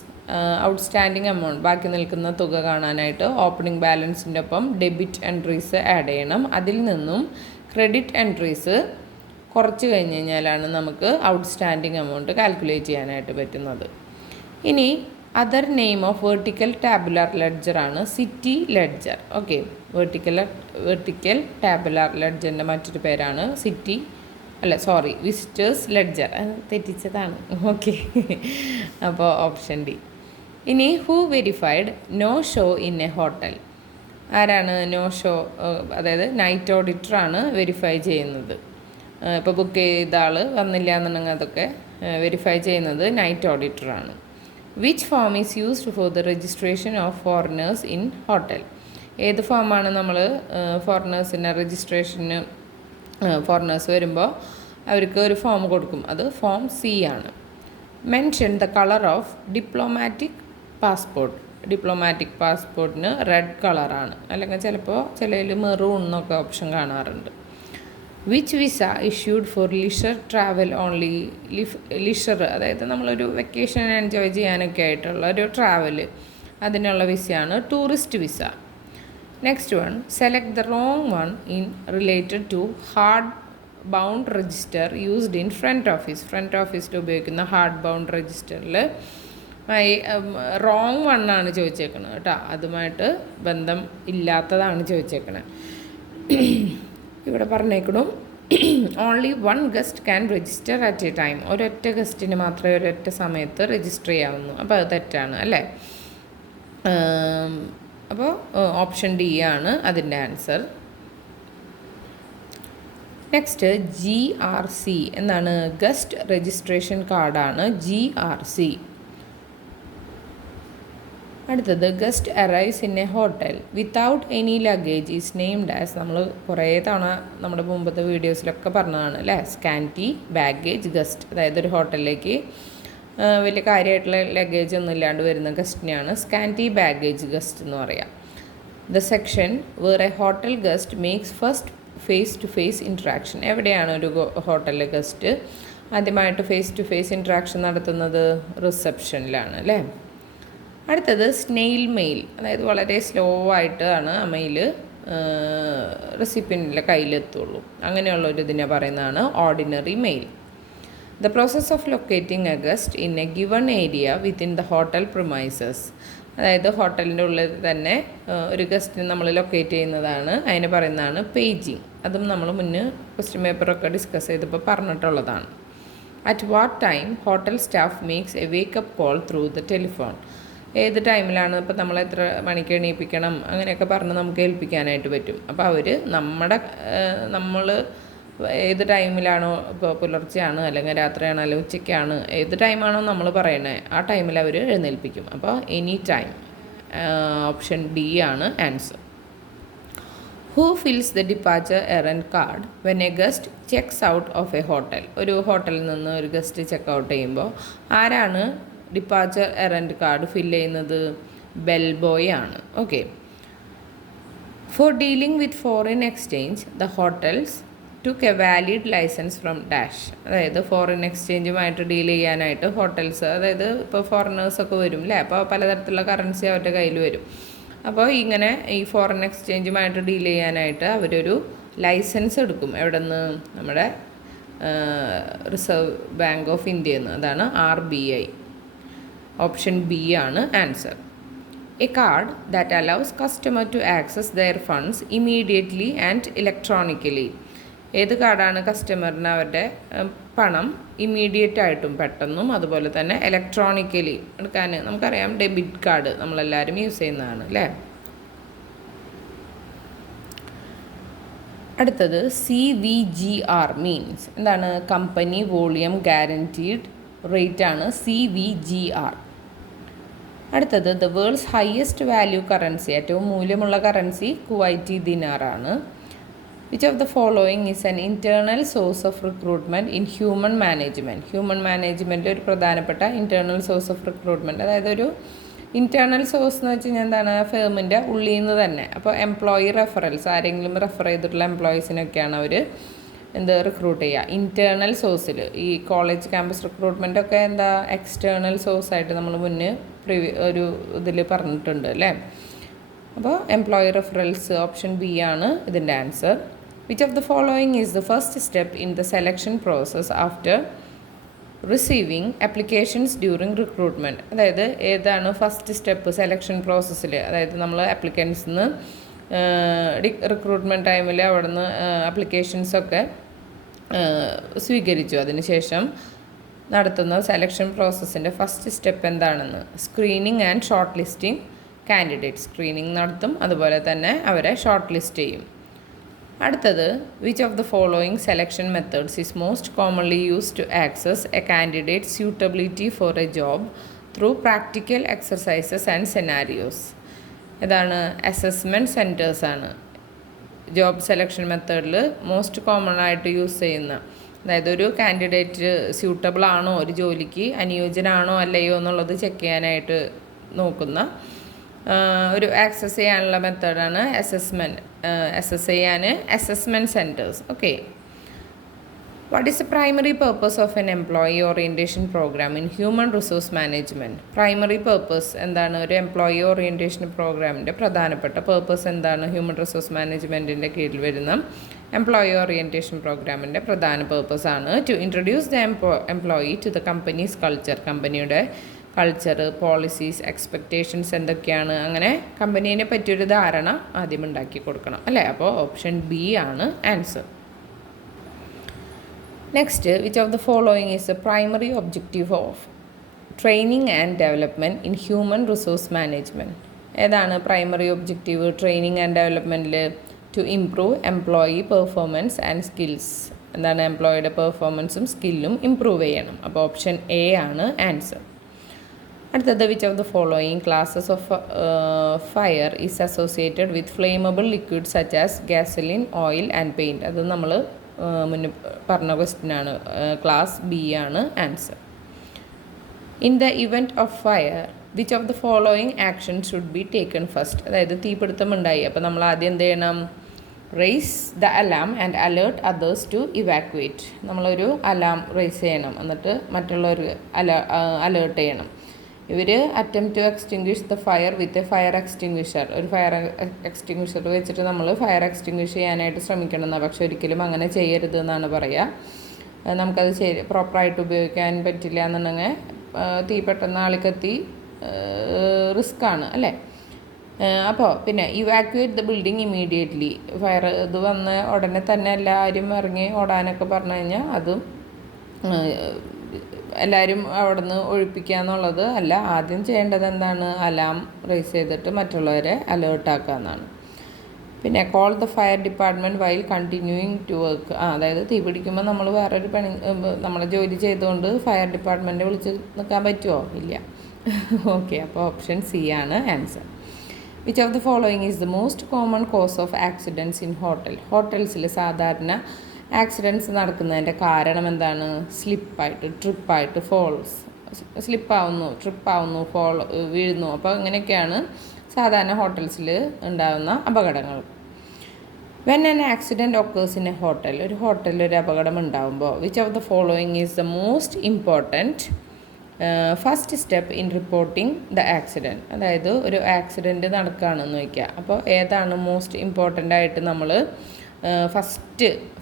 outstanding amount ബാക്കി നിൽക്കുന്ന തുക കാണാനായിട്ട് ഓപ്പണിംഗ് ബാലൻസിൻ്റെ ഒപ്പം ഡെബിറ്റ് എൻട്രീസ് ആഡ് ചെയ്യണം. അതിൽ നിന്നും ക്രെഡിറ്റ് എൻട്രീസ് കുറച്ച് കഴിഞ്ഞ് കഴിഞ്ഞാലാണ് നമുക്ക് ഔട്ട്സ്റ്റാൻഡിങ് എമൗണ്ട് കാൽക്കുലേറ്റ് ചെയ്യാനായിട്ട് പറ്റുന്നത്. ഇനി other name of vertical tabular ledger ആണ് city ledger. Okay, vertical tabular ലെഡ്ജറിൻ്റെ മറ്റൊരു പേരാണ് വിസിറ്റേഴ്സ് ലെഡ്ജർ. തെറ്റിച്ചതാണ്. ഓക്കെ, അപ്പോൾ ഓപ്ഷൻ ഡി. ഇനി who verified no show in a hotel? ആരാണ് നോ ഷോ? അതായത് നൈറ്റ് ഓഡിറ്ററാണ് വെരിഫൈ ചെയ്യുന്നത്. ഇപ്പോൾ ബുക്ക് ചെയ്ത ആൾ വന്നില്ല എന്നുണ്ടെങ്കിൽ അതൊക്കെ വെരിഫൈ ചെയ്യുന്നത് നൈറ്റ് ഓഡിറ്ററാണ്. Which form is used for the registration of foreigners in hotel? ഏത് ഫോമാണ് നമ്മൾ ഫോറിനേഴ്സിൻ്റെ രജിസ്ട്രേഷന് ഫോറിനേഴ്സ് വരുമ്പോൾ അവർക്ക് ഒരു ഫോം കൊടുക്കും, അത് ഫോം സി ആണ്. Mention the colour of diplomatic passport. Diplomatic പാസ്പോർട്ടിന് റെഡ് കളറാണ്, അല്ലെങ്കിൽ ചിലപ്പോൾ ചിലതിൽ മെറൂൺ എന്നൊക്കെ ഓപ്ഷൻ കാണാറുണ്ട്. Which visa issued for leisure travel only? Leisure അതായത് നമ്മളൊരു വെക്കേഷൻ എൻജോയ് ചെയ്യാനൊക്കെ ആയിട്ടുള്ള ഒരു ട്രാവൽ, അതിനുള്ള വിസയാണ് tourist visa. Next one, select the wrong one in related to hard bound register used in front office. Front ഓഫീസിൽ ഉപയോഗിക്കുന്ന ഹാർഡ് ബൗണ്ട് രജിസ്റ്ററിൽ റോങ് വണ്ണാണ് ചോദിച്ചേക്കുന്നത് കേട്ടോ. അതുമായിട്ട് ബന്ധം ഇല്ലാത്തതാണ് ചോദിച്ചേക്കണത്. ഇവിടെ പറഞ്ഞേക്കണു only one guest can register at a time. ഒരൊറ്റ ഗസ്റ്റിന് മാത്രമേ ഒരൊറ്റ സമയത്ത് രജിസ്റ്റർ ചെയ്യാവുന്നു. അപ്പോൾ അത് തെറ്റാണ് അല്ലേ? അപ്പോൾ ഓപ്ഷൻ ഡി ആണ് അതിൻ്റെ ആൻസർ. നെക്സ്റ്റ് GRC എന്നാണ്. ഗസ്റ്റ് രജിസ്ട്രേഷൻ കാർഡാണ് GRC. അടുത്തത് guest arrives in a hotel without any luggage is named as. നമ്മൾ കുറേ തവണ നമ്മുടെ മുമ്പത്തെ വീഡിയോസിലൊക്കെ പറഞ്ഞതാണ് അല്ലേ? സ്കാൻറ്റി ബാഗേജ് ഗസ്റ്റ്. അതായത് ഒരു ഹോട്ടലിലേക്ക് വലിയ കാര്യമായിട്ടുള്ള ലഗേജ് ഒന്നും ഇല്ലാണ്ട് വരുന്ന ഗസ്റ്റിനെയാണ് സ്കാൻറ്റി ബാഗേജ് ഗസ്റ്റ് എന്ന് പറയാം. The section where a hotel guest makes first face to face interaction. എവിടെയാണ് ഒരു ഹോട്ടലിലെ ഗസ്റ്റ് ആദ്യമായിട്ട് ഫേസ് ടു ഫേസ് ഇൻട്രാക്ഷൻ നടത്തുന്നത്? റിസപ്ഷനിലാണ് അല്ലേ? അടുത്തത് സ്നെയിൽ മെയിൽ. അതായത് വളരെ സ്ലോ ആയിട്ടാണ് ആ മെയിൽ റെസിപ്പിയൻറ്റിൻ്റെ കയ്യിലെത്തുള്ളൂ. അങ്ങനെയുള്ളൊരു ഇതിനെ പറയുന്നതാണ് ordinary mail. The process of locating a guest in a given area within the hotel premises. അതായത് ഹോട്ടലിൻ്റെ ഉള്ളിൽ തന്നെ ഒരു ഗസ്റ്റിനെ നമ്മൾ ലൊക്കേറ്റ് ചെയ്യുന്നതാണ്, അതിനെ പറയുന്നതാണ് പേജിങ്. അതും നമ്മൾ മുന്നേ ക്വസ്റ്റ്യൻ പേപ്പറൊക്കെ ഡിസ്കസ് ചെയ്തപ്പോൾ പറഞ്ഞിട്ടുള്ളതാണ്. At what time hotel staff makes A wake up call through the telephone. ഏത് ടൈമിലാണ് ഇപ്പോൾ നമ്മൾ എത്ര മണിക്ക് എണീപ്പിക്കണം അങ്ങനെയൊക്കെ പറഞ്ഞ് നമുക്ക് ഏൽപ്പിക്കാനായിട്ട് പറ്റും. അപ്പോൾ അവർ നമ്മൾ ഏത് ടൈമിലാണോ, ഇപ്പോൾ പുലർച്ചെയാണ് അല്ലെങ്കിൽ രാത്രിയാണോ അല്ലെങ്കിൽ ഉച്ചയ്ക്കാണ്, ഏത് ടൈമാണോ നമ്മൾ പറയണത് ആ ടൈമിൽ അവർ എഴുന്നേൽപ്പിക്കും. അപ്പോൾ എനി ടൈം. ഓപ്ഷൻ ഡി ആണ് answer. Who fills the departure errand card when a guest checks out of a hotel? ഒരു ഹോട്ടലിൽ നിന്ന് ഒരു ഗസ്റ്റ് ചെക്ക് ഔട്ട് ചെയ്യുമ്പോൾ ആരാണ് ഡിപ്പാച്ചർ എറൻഡ് കാർഡ് ഫില്ല് ചെയ്യുന്നത്? ബെൽ ബോയ് ആണ്. Okay. For dealing with foreign exchange the hotels took a valid licence from dash. അതായത് foreign എക്സ്ചേഞ്ചുമായിട്ട് ഡീൽ ചെയ്യാനായിട്ട് ഹോട്ടൽസ്, അതായത് ഇപ്പോൾ ഫോറിനേഴ്സൊക്കെ വരും അല്ലേ, അപ്പോൾ പലതരത്തിലുള്ള കറൻസി അവരുടെ കയ്യിൽ വരും. അപ്പോൾ ഇങ്ങനെ ഈ ഫോറിൻ എക്സ്ചേഞ്ചുമായിട്ട് ഡീൽ ചെയ്യാനായിട്ട് അവരൊരു ലൈസൻസ് എടുക്കും. എവിടെ നിന്ന്? നമ്മുടെ റിസർവ് ബാങ്ക് ഓഫ് ഇന്ത്യയിൽ നിന്ന്. അതാണ് RBI. ഓപ്ഷൻ ബി ആണ് answer. A card that allows customer to access their funds immediately and electronically. ഏത് കാർഡാണ് കസ്റ്റമറിന് അവരുടെ പണം ഇമ്മീഡിയറ്റ് ആയിട്ടും പെട്ടെന്നും അതുപോലെ തന്നെ ഇലക്ട്രോണിക്കലി എടുക്കാൻ? നമുക്കറിയാം ഡെബിറ്റ് കാർഡ് നമ്മളെല്ലാവരും യൂസ് ചെയ്യുന്നതാണ് അല്ലേ? അടുത്തത് CVGR മീൻസ് എന്താണ്? കമ്പനി വോളിയം ഗ്യാരൻറ്റീഡ് റേറ്റ് ആണ് CVGR. അടുത്തത് the world's highest value currency, ഏറ്റവും മൂല്യമുള്ള കറൻസി കുവൈറ്റി ദിനാറാണ്. Which of the following is an internal source of recruitment in human management? Human മാനേജ്മെൻറ്റിൽ ഒരു പ്രധാനപ്പെട്ട ഇൻറ്റേർണൽ സോഴ്സ് ഓഫ് റിക്രൂട്ട്മെൻറ്റ്, അതായത് ഒരു ഇൻറ്റേർണൽ സോഴ്സ് എന്ന് വെച്ച് കഴിഞ്ഞാൽ എന്താണ്? ഫേമിൻ്റെ ഉള്ളിൽ നിന്ന് തന്നെ. അപ്പോൾ എംപ്ലോയി റെഫറൽസ്, ആരെങ്കിലും റെഫർ ചെയ്തിട്ടുള്ള എംപ്ലോയീസിനൊക്കെയാണ് അവർ റിക്രൂട്ട് ചെയ്യുക. ഇൻറ്റേർണൽ സോഴ്സിൽ ഈ കോളേജ് ക്യാമ്പസ് റിക്രൂട്ട്മെൻറ്റൊക്കെ എക്സ്റ്റേർണൽ സോഴ്സായിട്ട് നമ്മൾ മുന്നേ ഒരു ഇതിൽ പറഞ്ഞിട്ടുണ്ട് അല്ലേ. അപ്പോൾ എംപ്ലോയി റെഫറൽസ് ഓപ്ഷൻ ബി ആണ് ഇതിൻ്റെ answer. Which of the following is the first step in the selection process after receiving applications during recruitment? അതായത് ഏതാണ് ഫസ്റ്റ് സ്റ്റെപ്പ് സെലക്ഷൻ പ്രോസസ്സിൽ? അതായത് നമ്മൾ ആപ്ലിക്കൻസിന് റിക്രൂട്ട്മെൻറ്റ് ടൈമിൽ അവിടെ നിന്ന് ആപ്ലിക്കേഷൻസൊക്കെ സ്വീകരിച്ചു. അതിനുശേഷം നടത്തുന്ന സെലക്ഷൻ പ്രോസസ്സിൻ്റെ ഫസ്റ്റ് സ്റ്റെപ്പ് എന്താണെന്ന്? Screening and shortlisting candidate. Screening നടത്തും, അതുപോലെ തന്നെ അവരെ ഷോർട്ട് ലിസ്റ്റ് ചെയ്യും. അടുത്തത്, which of the following selection methods is most commonly used to access a candidate suitability for a job through practical exercises and scenarios? ഇതാണ് assessment സെൻറ്റേഴ്സാണ് job selection മെത്തേഡിൽ most common ആയിട്ട് യൂസ് ചെയ്യുന്ന. അതായത് ഒരു candidate suitable ആണോ, ഒരു ജോലിക്ക് അനുയോജ്യനാണോ അല്ലയോ എന്നുള്ളത് ചെക്ക് ചെയ്യാനായിട്ട് നോക്കുന്ന ഒരു ആക്സസ് ചെയ്യാനുള്ള മെത്തേഡാണ് അസസ് ചെയ്യാൻ assessment centres. Okay. What is the primary purpose of an employee orientation programme in human resource management? Primary purpose എന്താണ്? ഒരു എംപ്ലോയി ഓറിയൻറ്റേഷൻ പ്രോഗ്രാമിൻ്റെ പ്രധാനപ്പെട്ട പർപ്പസ് എന്താണ്? ഹ്യൂമൻ റിസോഴ്സ് മാനേജ്മെൻറ്റിൻ്റെ കീഴിൽ വരുന്ന എംപ്ലോയി ഓറിയൻറ്റേഷൻ പ്രോഗ്രാമിൻ്റെ പ്രധാന പർപ്പസാണ് to introduce the employee to the company's culture. കമ്പനിയുടെ കൾച്ചർ, പോളിസീസ്, എക്സ്പെക്റ്റേഷൻസ് എന്തൊക്കെയാണ്, അങ്ങനെ കമ്പനീനെ പറ്റിയൊരു ധാരണ ആദ്യം ഉണ്ടാക്കി കൊടുക്കണം അല്ലേ. അപ്പോൾ ഓപ്ഷൻ ബി ആണ് answer. Next, which of the following is the primary objective of training and development in human resource management? ഏതാണ് പ്രൈമറി ഒബ്ജക്റ്റീവ് ട്രെയിനിങ് ആൻഡ് ഡെവലപ്മെൻറ്റിൽ? To improve employee performance and skills. എന്താണ്? എംപ്ലോയിയുടെ പെർഫോമൻസും സ്കില്ലും ഇംപ്രൂവ് ചെയ്യണം. അപ്പോൾ option A ആണ് answer. അടുത്തത്, which of the following classes of fire is associated with flammable liquid such as gasoline, oil and paint? അത് നമ്മൾ മുന്നേ പറഞ്ഞ ക്വസ്റ്റ്യനാണ്. ക്ലാസ് ബി ആണ് answer. In the event of fire which of the following action should be taken first? അതായത് തീപിടുത്തം ഉണ്ടായി, അപ്പോൾ നമ്മൾ ആദ്യം എന്ത് ചെയ്യണം? Raise the alarm and alert others to evacuate. നമ്മളൊരു അലാം റേസ് ചെയ്യണം, എന്നിട്ട് മറ്റുള്ളവർ അലേർട്ട് ചെയ്യണം. ഇവർ attempt to extinguish the fire with a fire extinguisher. ഒരു ഫയർ എക്സ്റ്റിങ്വിഷർ വെച്ചിട്ട് നമ്മൾ ഫയർ എക്സ്റ്റിങ്വിഷ് ചെയ്യാനായിട്ട് ശ്രമിക്കണം എന്നാണ്. പക്ഷെ ഒരിക്കലും അങ്ങനെ ചെയ്യരുത് എന്നാണ് പറയുക. നമുക്കത് പ്രോപ്പറായിട്ട് ഉപയോഗിക്കാൻ പറ്റില്ല എന്നുണ്ടെങ്കിൽ തീ പെട്ടെന്ന് ആളിക്കെത്തി റിസ്ക്കാണ് അല്ലേ. അപ്പോൾ പിന്നെ evacuate the building immediately. Fire ഇത് വന്ന ഉടനെ തന്നെ എല്ലാവരും ഇറങ്ങി ഓടാനൊക്കെ പറഞ്ഞു കഴിഞ്ഞാൽ അതും എല്ലാവരും അവിടെ നിന്ന് ഒഴിപ്പിക്കുക എന്നുള്ളത് അല്ല. ആദ്യം ചെയ്യേണ്ടത് എന്താണ്? അലാം റേസ് ചെയ്തിട്ട് മറ്റുള്ളവരെ അലേർട്ടാക്കുക എന്നാണ്. പിന്നെ call the fire department while continuing to work. അതായത് തീ പിടിക്കുമ്പോൾ നമ്മൾ വേറൊരു നമ്മളെ ജോലി ചെയ്തുകൊണ്ട് ഫയർ ഡിപ്പാർട്ട്മെൻറ്റ് വിളിച്ച് നിൽക്കാൻ പറ്റുമോ? ഇല്ല. ഓക്കെ. അപ്പോൾ ഓപ്ഷൻ സി ആണ് answer. Which of the following is the most common cause of accidents in ഹോട്ടൽസിൽ സാധാരണ ആക്സിഡൻറ്റ്സ് നടക്കുന്നതിൻ്റെ കാരണം എന്താണ്? സ്ലിപ്പായിട്ട്, ട്രിപ്പായിട്ട്, സ്ലിപ്പാവുന്നു, ട്രിപ്പാവുന്നു, വീഴുന്നു. അപ്പോൾ അങ്ങനെയൊക്കെയാണ് സാധാരണ ഹോട്ടൽസിൽ ഉണ്ടാകുന്ന അപകടങ്ങൾ. When an accident occurs in a hotel, ഒരു ഹോട്ടലിൽ ഒരു അപകടം ഉണ്ടാകുമ്പോൾ which of the following is the most important first step in reporting the accident? അതായത് ഒരു ആക്സിഡൻറ്റ് നടക്കുകയാണെന്ന് വയ്ക്കുക. അപ്പോൾ ഏതാണ് മോസ്റ്റ് ഇമ്പോർട്ടൻ്റ് ആയിട്ട് നമ്മൾ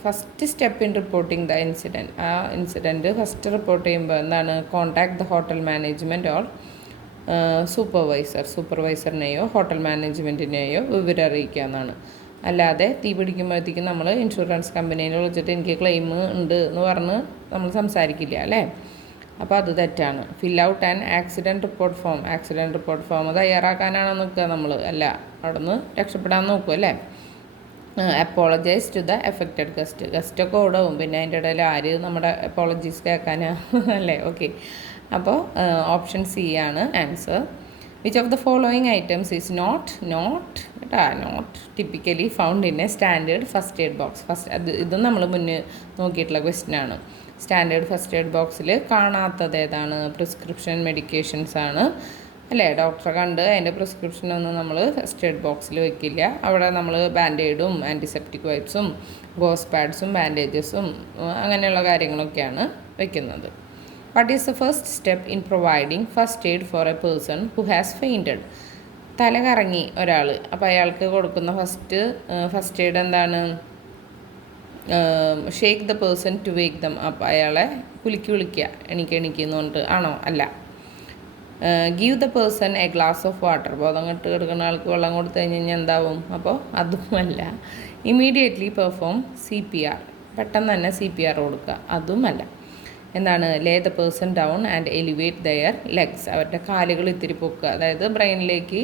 first step in reporting the incident? ആ ഇൻസിഡൻറ്റ് ഫസ്റ്റ് റിപ്പോർട്ട് ചെയ്യുമ്പോൾ എന്താണ്? Contact the hotel management or സൂപ്പർവൈസറിനെയോ ഹോട്ടൽ മാനേജ്മെൻറ്റിനെയോ വിവരം അറിയിക്കുക എന്നാണ്. അല്ലാതെ തീ പിടിക്കുമ്പോഴത്തേക്കും നമ്മൾ ഇൻഷുറൻസ് കമ്പനിയിൽ വിളിച്ചിട്ട് എനിക്ക് ക്ലെയിം ഉണ്ട് എന്ന് പറഞ്ഞ് നമ്മൾ സംസാരിക്കില്ല അല്ലേ. അപ്പോൾ അത് തെറ്റാണ്. Fill out and accident report form തയ്യാറാക്കാനാണ് നിൽക്കുക നമ്മൾ. അല്ല, അവിടെ നിന്ന് രക്ഷപ്പെടാൻ നോക്കും അല്ലേ. അപ്പോളജൈസ് ടു ദ എഫക്റ്റഡ് ഗസ്റ്റൊക്കെ ഓടാവും. പിന്നെ അതിൻ്റെ ഇടയിൽ ആര് നമ്മുടെ അപ്പോളജീസ് കേൾക്കാനാ അല്ലേ. ഓക്കെ. അപ്പോൾ ഓപ്ഷൻ സി ആണ് answer. Which of the following items is not typically found in a standard first aid box? ഇതും നമ്മൾ മുന്നേ നോക്കിയിട്ടുള്ള ക്വസ്റ്റ്യനാണ്. സ്റ്റാൻഡേർഡ് ഫസ്റ്റ് എയ്ഡ് ബോക്സിൽ കാണാത്തത് ഏതാണ്? പ്രിസ്ക്രിപ്ഷൻ മെഡിക്കേഷൻസ് ആണ്. അല്ലേ? ഡോക്ടറെ കണ്ട് അതിൻ്റെ പ്രിസ്ക്രിപ്ഷനൊന്നും നമ്മൾ ഫസ്റ്റ് എയ്ഡ് ബോക്സിൽ വെക്കില്ല. അവിടെ നമ്മൾ ബാൻഡെയ്ഡും ആൻറ്റിസെപ്റ്റിക് വൈപ്സും ഗോസ് പാഡ്സും ബാൻഡേജസും അങ്ങനെയുള്ള കാര്യങ്ങളൊക്കെയാണ് വെക്കുന്നത്. What is the first step in providing first aid for a person who has fainted? തല കറങ്ങി ഒരാൾ, അപ്പോൾ അയാൾക്ക് കൊടുക്കുന്ന ഫസ്റ്റ് എയ്ഡ് എന്താണ്? Shake the person to wake them. അപ്പോൾ അയാളെ വിളിക്കുക, എണീക്കെന്ന് പറഞ്ഞിട്ട് ആണോ? അല്ല. Give the person a glass of water. ബോധം കെട്ട് കിടക്കുന്ന ആൾക്ക് വെള്ളം കൊടുത്തു കഴിഞ്ഞാൽ എന്താവും? അപ്പോൾ അതുമല്ല. Immediately perform CPR. പെട്ടെന്ന് തന്നെ CPR കൊടുക്കുക, അതുമല്ല. എന്താണ്? Lay the person down and elevate their legs. അവരുടെ കാലുകൾ ഇത്തിരി പൊക്കുക, അതായത് ബ്രെയിനിലേക്ക്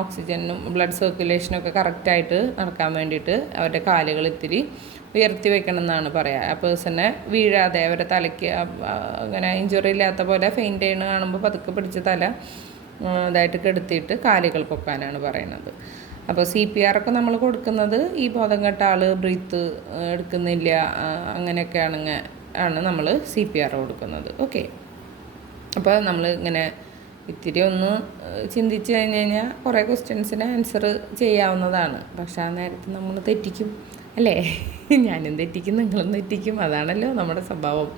ഓക്സിജനും ബ്ലഡ് സർക്കുലേഷനൊക്കെ കറക്റ്റായിട്ട് നടക്കാൻ വേണ്ടിയിട്ട് അവരുടെ കാലുകൾ ഇത്തിരി ഉയർത്തി വെക്കണം എന്നാണ് പറയുക. ആ പേഴ്സണെ വീഴാതെ അവരുടെ തലയ്ക്ക് അങ്ങനെ ഇഞ്ചുറി ഇല്ലാത്ത പോലെ ഫെയിൻറ്റ് ചെയ്യണ കാണുമ്പോൾ പതുക്കെ പിടിച്ച് തല ഇതായിട്ട് കെടുത്തിയിട്ട് കാലുകൾ പൊക്കാനാണ് പറയുന്നത്. അപ്പോൾ CPR ഒക്കെ നമ്മൾ കൊടുക്കുന്നത് ഈ ബോധം കെട്ട ആൾ ബ്രീത്ത് എടുക്കുന്നില്ല അങ്ങനെയൊക്കെയാണ് നമ്മൾ CPR കൊടുക്കുന്നത്. ഓക്കെ, അപ്പോൾ നമ്മൾ ഇങ്ങനെ ഇത്തിരി ഒന്ന് ചിന്തിച്ച് കഴിഞ്ഞ് കഴിഞ്ഞാൽ കുറേ ക്വസ്റ്റ്യൻസിന് ആൻസർ ചെയ്യാവുന്നതാണ്. പക്ഷെ ആ നേരത്ത് നമ്മൾ തെറ്റിക്കും, അല്ലേ? ഞാനും തെറ്റിക്കും, നിങ്ങളും തെറ്റിക്കും, അതാണല്ലോ നമ്മുടെ സ്വഭാവം.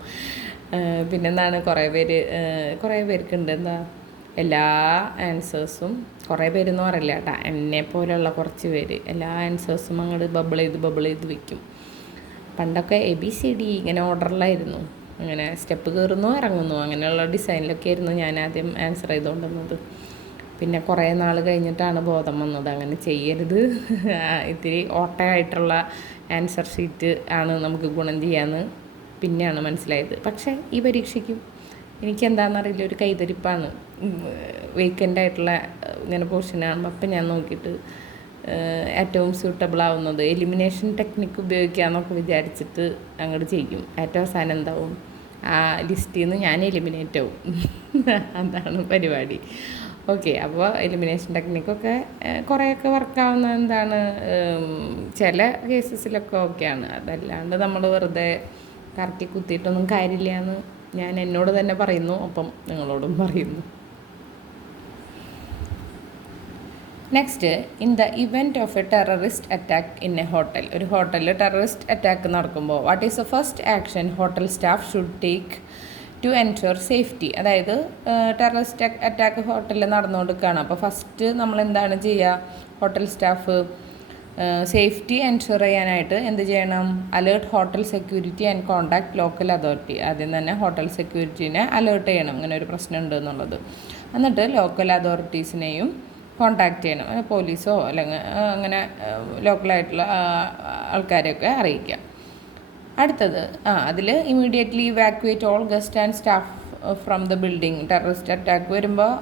പിന്നെന്താണ്, കുറേ പേർക്കുണ്ട് എന്താ എല്ലാ ആൻസേഴ്സും, കുറേ പേരെന്ന് പറയില്ല കേട്ടോ, എന്നെ പോലെയുള്ള കുറച്ച് പേര് എല്ലാ ആൻസേഴ്സും അങ്ങോട്ട് ബബിൾ ചെയ്ത് വയ്ക്കും. പണ്ടൊക്കെ ABCD ഇങ്ങനെ ഓർഡറിലായിരുന്നു, അങ്ങനെ സ്റ്റെപ്പ് കയറുന്നു ഇറങ്ങുന്നു അങ്ങനെയുള്ള ഡിസൈനിലൊക്കെ ആയിരുന്നു ഞാൻ ആദ്യം ആൻസർ ചെയ്തുകൊണ്ടിരുന്നത്. പിന്നെ കുറേ നാൾ കഴിഞ്ഞിട്ടാണ് ബോധം വന്നത് അങ്ങനെ ചെയ്യരുത്, ഇത്തിരി ഓട്ടയായിട്ടുള്ള ആൻസർ ഷീറ്റ് ആണ് നമുക്ക് ഗുണം ചെയ്യാമെന്ന് പിന്നെയാണ് മനസ്സിലായത്. പക്ഷേ ഈ പരീക്ഷയ്ക്കും എനിക്കെന്താണെന്നറിയില്ല, ഒരു കൈതരിപ്പാണ്. വേക്കൻ്റായിട്ടുള്ള ഇങ്ങനെ പോർഷൻ കാണുമ്പോൾ അപ്പം ഞാൻ നോക്കിയിട്ട് ഏറ്റവും സ്യൂട്ടബിൾ ആവുന്നത് എലിമിനേഷൻ ടെക്നിക്ക് ഉപയോഗിക്കാമെന്നൊക്കെ വിചാരിച്ചിട്ട് അങ്ങോട്ട് ചെയ്യും. ഏറ്റവും അവസാനം എന്താവും? ആ ലിസ്റ്റിൽ നിന്ന് ഞാൻ എലിമിനേറ്റ് ആവും. അതാണ് പരിപാടി. ഓക്കെ, അപ്പോൾ എലിമിനേഷൻ ടെക്നിക്കൊക്കെ കുറേയൊക്കെ വർക്കാവുന്ന എന്താണ് ചില കേസസിലൊക്കെ ഓക്കെയാണ്. അതല്ലാണ്ട് നമ്മൾ വെറുതെ കറക്കി കുത്തിയിട്ടൊന്നും കാര്യമില്ല എന്ന് ഞാൻ എന്നോട് തന്നെ പറയുന്നു, ഒപ്പം നിങ്ങളോടും പറയുന്നു. Next, in the event of a terrorist attack in a hotel. ഒരു ഹോട്ടലിൽ ടെററിസ്റ്റ് അറ്റാക്ക് നടക്കുമ്പോൾ what is the first action hotel staff should take to ensure safety? അതായത് ടെററിസ്റ്റ് അറ്റാക്ക് ഹോട്ടലിൽ നടന്നുകൊണ്ടിരിക്കുകയാണ്. അപ്പോൾ ഫസ്റ്റ് നമ്മൾ എന്താണ് ചെയ്യുക? ഹോട്ടൽ സ്റ്റാഫ് സേഫ്റ്റി എൻഷുർ ചെയ്യാനായിട്ട് എന്ത് ചെയ്യണം? Alert hotel security and contact local authority. ആദ്യം തന്നെ ഹോട്ടൽ സെക്യൂരിറ്റീനെ അലേർട്ട് ചെയ്യണം ഇങ്ങനെ ഒരു പ്രശ്നം ഉണ്ട് എന്നുള്ളത്. എന്നിട്ട് ലോക്കൽ അതോറിറ്റീസിനെയും കോൺടാക്റ്റ് ചെയ്യണം, പോലീസോ അല്ലെങ്കിൽ അങ്ങനെ ലോക്കലായിട്ടുള്ള ആൾക്കാരെയൊക്കെ അറിയിക്കാം. അടുത്തത് അതിൽ immediately evacuate all guest and staff from the building. Terrorist attack വരുമ്പോൾ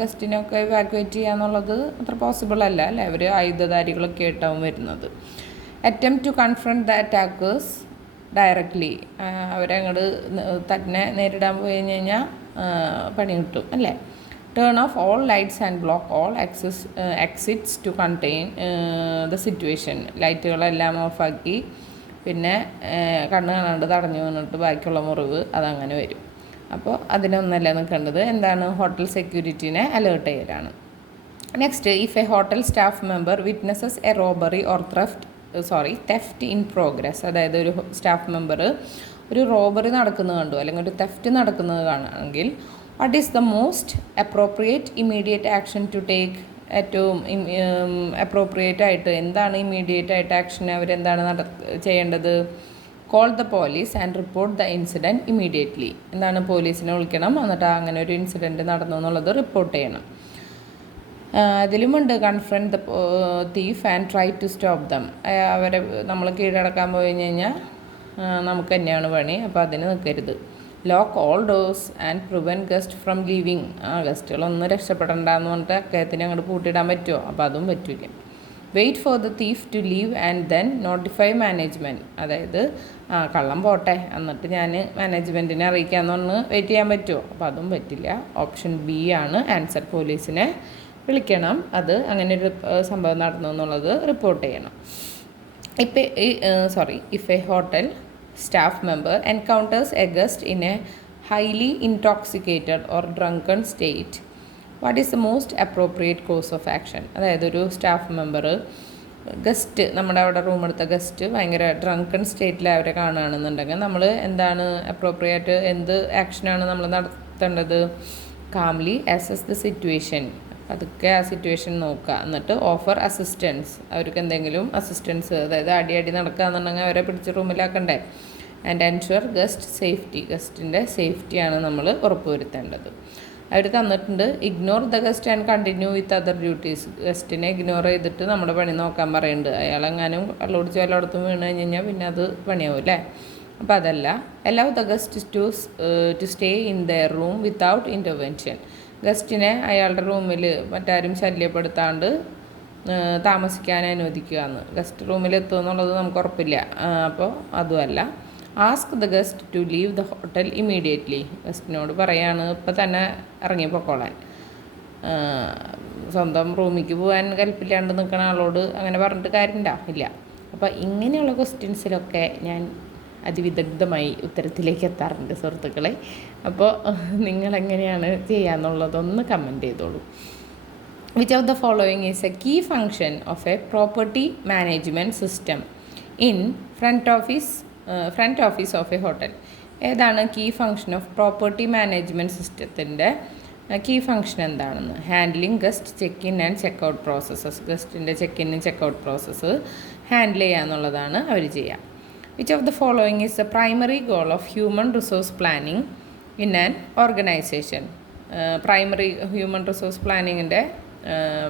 ഗസ്റ്റിനൊക്കെ ഇവാക്യുവേറ്റ് ചെയ്യുക എന്നുള്ളത് അത്ര പോസിബിൾ അല്ല, അല്ലേ? അവർ ആയുധധാരികളൊക്കെ ആയിട്ടാവും വരുന്നത്. Attempt to confront the attackers directly. അവരങ്ങോട്ട് തന്നെ നേരിടാൻ പോയി കഴിഞ്ഞ് കഴിഞ്ഞാൽ പണി കിട്ടും, അല്ലേ? Turn off all lights and block all exits to contain the situation. ലൈറ്റുകളെല്ലാം ഓഫാക്കി പിന്നെ കണ്ണ് കാണാണ്ട് തടഞ്ഞു വന്നിട്ട് ബാക്കിയുള്ള മുറിവ് അതങ്ങനെ വരും. അപ്പോൾ അതിനൊന്നല്ല നിൽക്കേണ്ടത്. എന്താണ്? ഹോട്ടൽ സെക്യൂരിറ്റീനെ അലേർട്ട് ചെയ്യലാണ്. Next, if A hotel staff member witnesses A robbery or theft in progress. അതായത് ഒരു സ്റ്റാഫ് മെമ്പർ ഒരു റോബറി നടക്കുന്നത് കണ്ടു അല്ലെങ്കിൽ ഒരു തെഫ്റ്റ് നടക്കുന്നത് കാണുകയാണെങ്കിൽ what is the most appropriate immediate action to take? ഏറ്റവും അപ്രോപ്രിയേറ്റ് ആയിട്ട് എന്താണ് ഇമ്മീഡിയറ്റ് ആയിട്ട് ആക്ഷൻ അവരെന്താണ് ചെയ്യേണ്ടത്? Call the police and report the incident immediately. എന്താണ്? പോലീസിനെ വിളിക്കണം, എന്നിട്ട് അങ്ങനെ ഒരു ഇൻസിഡൻറ്റ് നടന്നു എന്നുള്ളത് റിപ്പോർട്ട് ചെയ്യണം. അതിലുമുണ്ട് confront the thief and try to stop them. അവരെ നമ്മൾ കീഴടക്കാൻ പോയി കഴിഞ്ഞാൽ നമുക്ക് തന്നെയാണ് പണി, അപ്പോൾ അതിന് നിൽക്കരുത്. Lock all doors and prevent guest from leaving. ഗസ്റ്റുകളൊന്നും രക്ഷപ്പെടണ്ടെന്ന് പറഞ്ഞിട്ട് അദ്ദേഹത്തിന് അങ്ങോട്ട് പൂട്ടിയിടാൻ പറ്റുമോ? അപ്പോൾ അതും പറ്റില്ല. Wait for the thief to leave and then notify management. അതായത് കള്ളം പോട്ടെ എന്നിട്ട് ഞാൻ മാനേജ്മെൻറ്റിനെ അറിയിക്കാമെന്ന് പറഞ്ഞ് വെയിറ്റ് ചെയ്യാൻ പറ്റുമോ? അപ്പോൾ അതും പറ്റില്ല. ഓപ്ഷൻ B ആണ് ആൻസർ. പോലീസിനെ വിളിക്കണം, അത് അങ്ങനെ ഒരു സംഭവം നടന്നു എന്നുള്ളത് റിപ്പോർട്ട് ചെയ്യണം. If A hotel staff member encounters a guest in a highly intoxicated or drunken state, what is the most appropriate course of action. അതായത് ഒരു സ്റ്റാഫ് മെമ്പർ ഗസ്റ്റ്, നമ്മുടെ അവിടെ റൂം എടുത്ത ഗസ്റ്റ് ഭയങ്കര ഡ്രങ്കൺ സ്റ്റേറ്റിൽ അവരെ കാണുകയാണെന്നുണ്ടെങ്കിൽ നമ്മൾ എന്താണ് അപ്രോപ്രിയേറ്റ്, എന്ത് ആക്ഷനാണ് നമ്മൾ നടത്തേണ്ടത്? കാംലി അസസ് ദ സിറ്റുവേഷൻ, അതൊക്കെ ആ സിറ്റുവേഷൻ നോക്കുക, എന്നിട്ട് ഓഫർ അസിസ്റ്റൻസ്, അവർക്ക് എന്തെങ്കിലും അസിസ്റ്റൻസ്, അതായത് അടി നടക്കുകയെന്നുണ്ടെങ്കിൽ അവരെ പിടിച്ച് റൂമിലാക്കണ്ടേ. ആൻഡ് എൻഷുർ ഗസ്റ്റ് സേഫ്റ്റി, ഗസ്റ്റിൻ്റെ സേഫ്റ്റിയാണ് നമ്മൾ ഉറപ്പുവരുത്തേണ്ടത്. അവർ തന്നിട്ടുണ്ട് ignore the guest and continue with other duties, ഗസ്റ്റിനെ ഇഗ്നോർ ചെയ്തിട്ട് നമ്മുടെ പണി നോക്കാൻ പറയുന്നുണ്ട്. അയാളെങ്ങാനും കള്ളുപിടിച്ച് എല്ലായിടത്തും വീണ് കഴിഞ്ഞാൽ പിന്നെ അത് പണിയാവും അല്ലേ. അപ്പോൾ അതല്ല. Allow the guest to stay in their room without intervention, ഗസ്റ്റിനെ അയാളുടെ റൂമിൽ മറ്റാരും ശല്യപ്പെടുത്താണ്ട് താമസിക്കാൻ അനുവദിക്കുക എന്ന്. ഗസ്റ്റ് റൂമിൽ എത്തുമെന്നുള്ളത് നമുക്ക് ഉറപ്പില്ല, അപ്പോൾ അതുമല്ല. Ask the guest to leave the hotel immediately, ഗസ്റ്റിനോട് പറയാണ് ഇപ്പം തന്നെ ഇറങ്ങിപ്പോക്കോളാൻ. സ്വന്തം റൂമിലേക്ക് പോകാൻ കൽപ്പില്ലാണ്ട് നിൽക്കുന്ന ആളോട് അങ്ങനെ പറഞ്ഞിട്ട് കാര്യമുണ്ടോ? ഇല്ല. അപ്പോൾ ഇങ്ങനെയുള്ള ക്വസ്റ്റ്യൻസിലൊക്കെ ഞാൻ അതിവിദഗ്ധമായി ഉത്തരത്തിലേക്ക് എത്താറുണ്ട് സുഹൃത്തുക്കളെ. അപ്പോൾ നിങ്ങളെങ്ങനെയാണ് ചെയ്യാന്നുള്ളതൊന്ന് കമൻറ്റ് ചെയ്തോളൂ. Which of the following is a key function of a property management system in front office of a hotel? ഏതാണ് key function of property management സിസ്റ്റത്തിൻ്റെ കീ ഫങ്ഷൻ എന്താണെന്ന്? Handling guest check in and check out processes, ഗസ്റ്റിൻ്റെ check in check out process handle ചെയ്യുക എന്നുള്ളതാണ് അവർ ചെയ്യുക. Which of the following is the primary goal of human resource planning in an organisation? Primary human resource പ്ലാനിങ്ങിൻ്റെ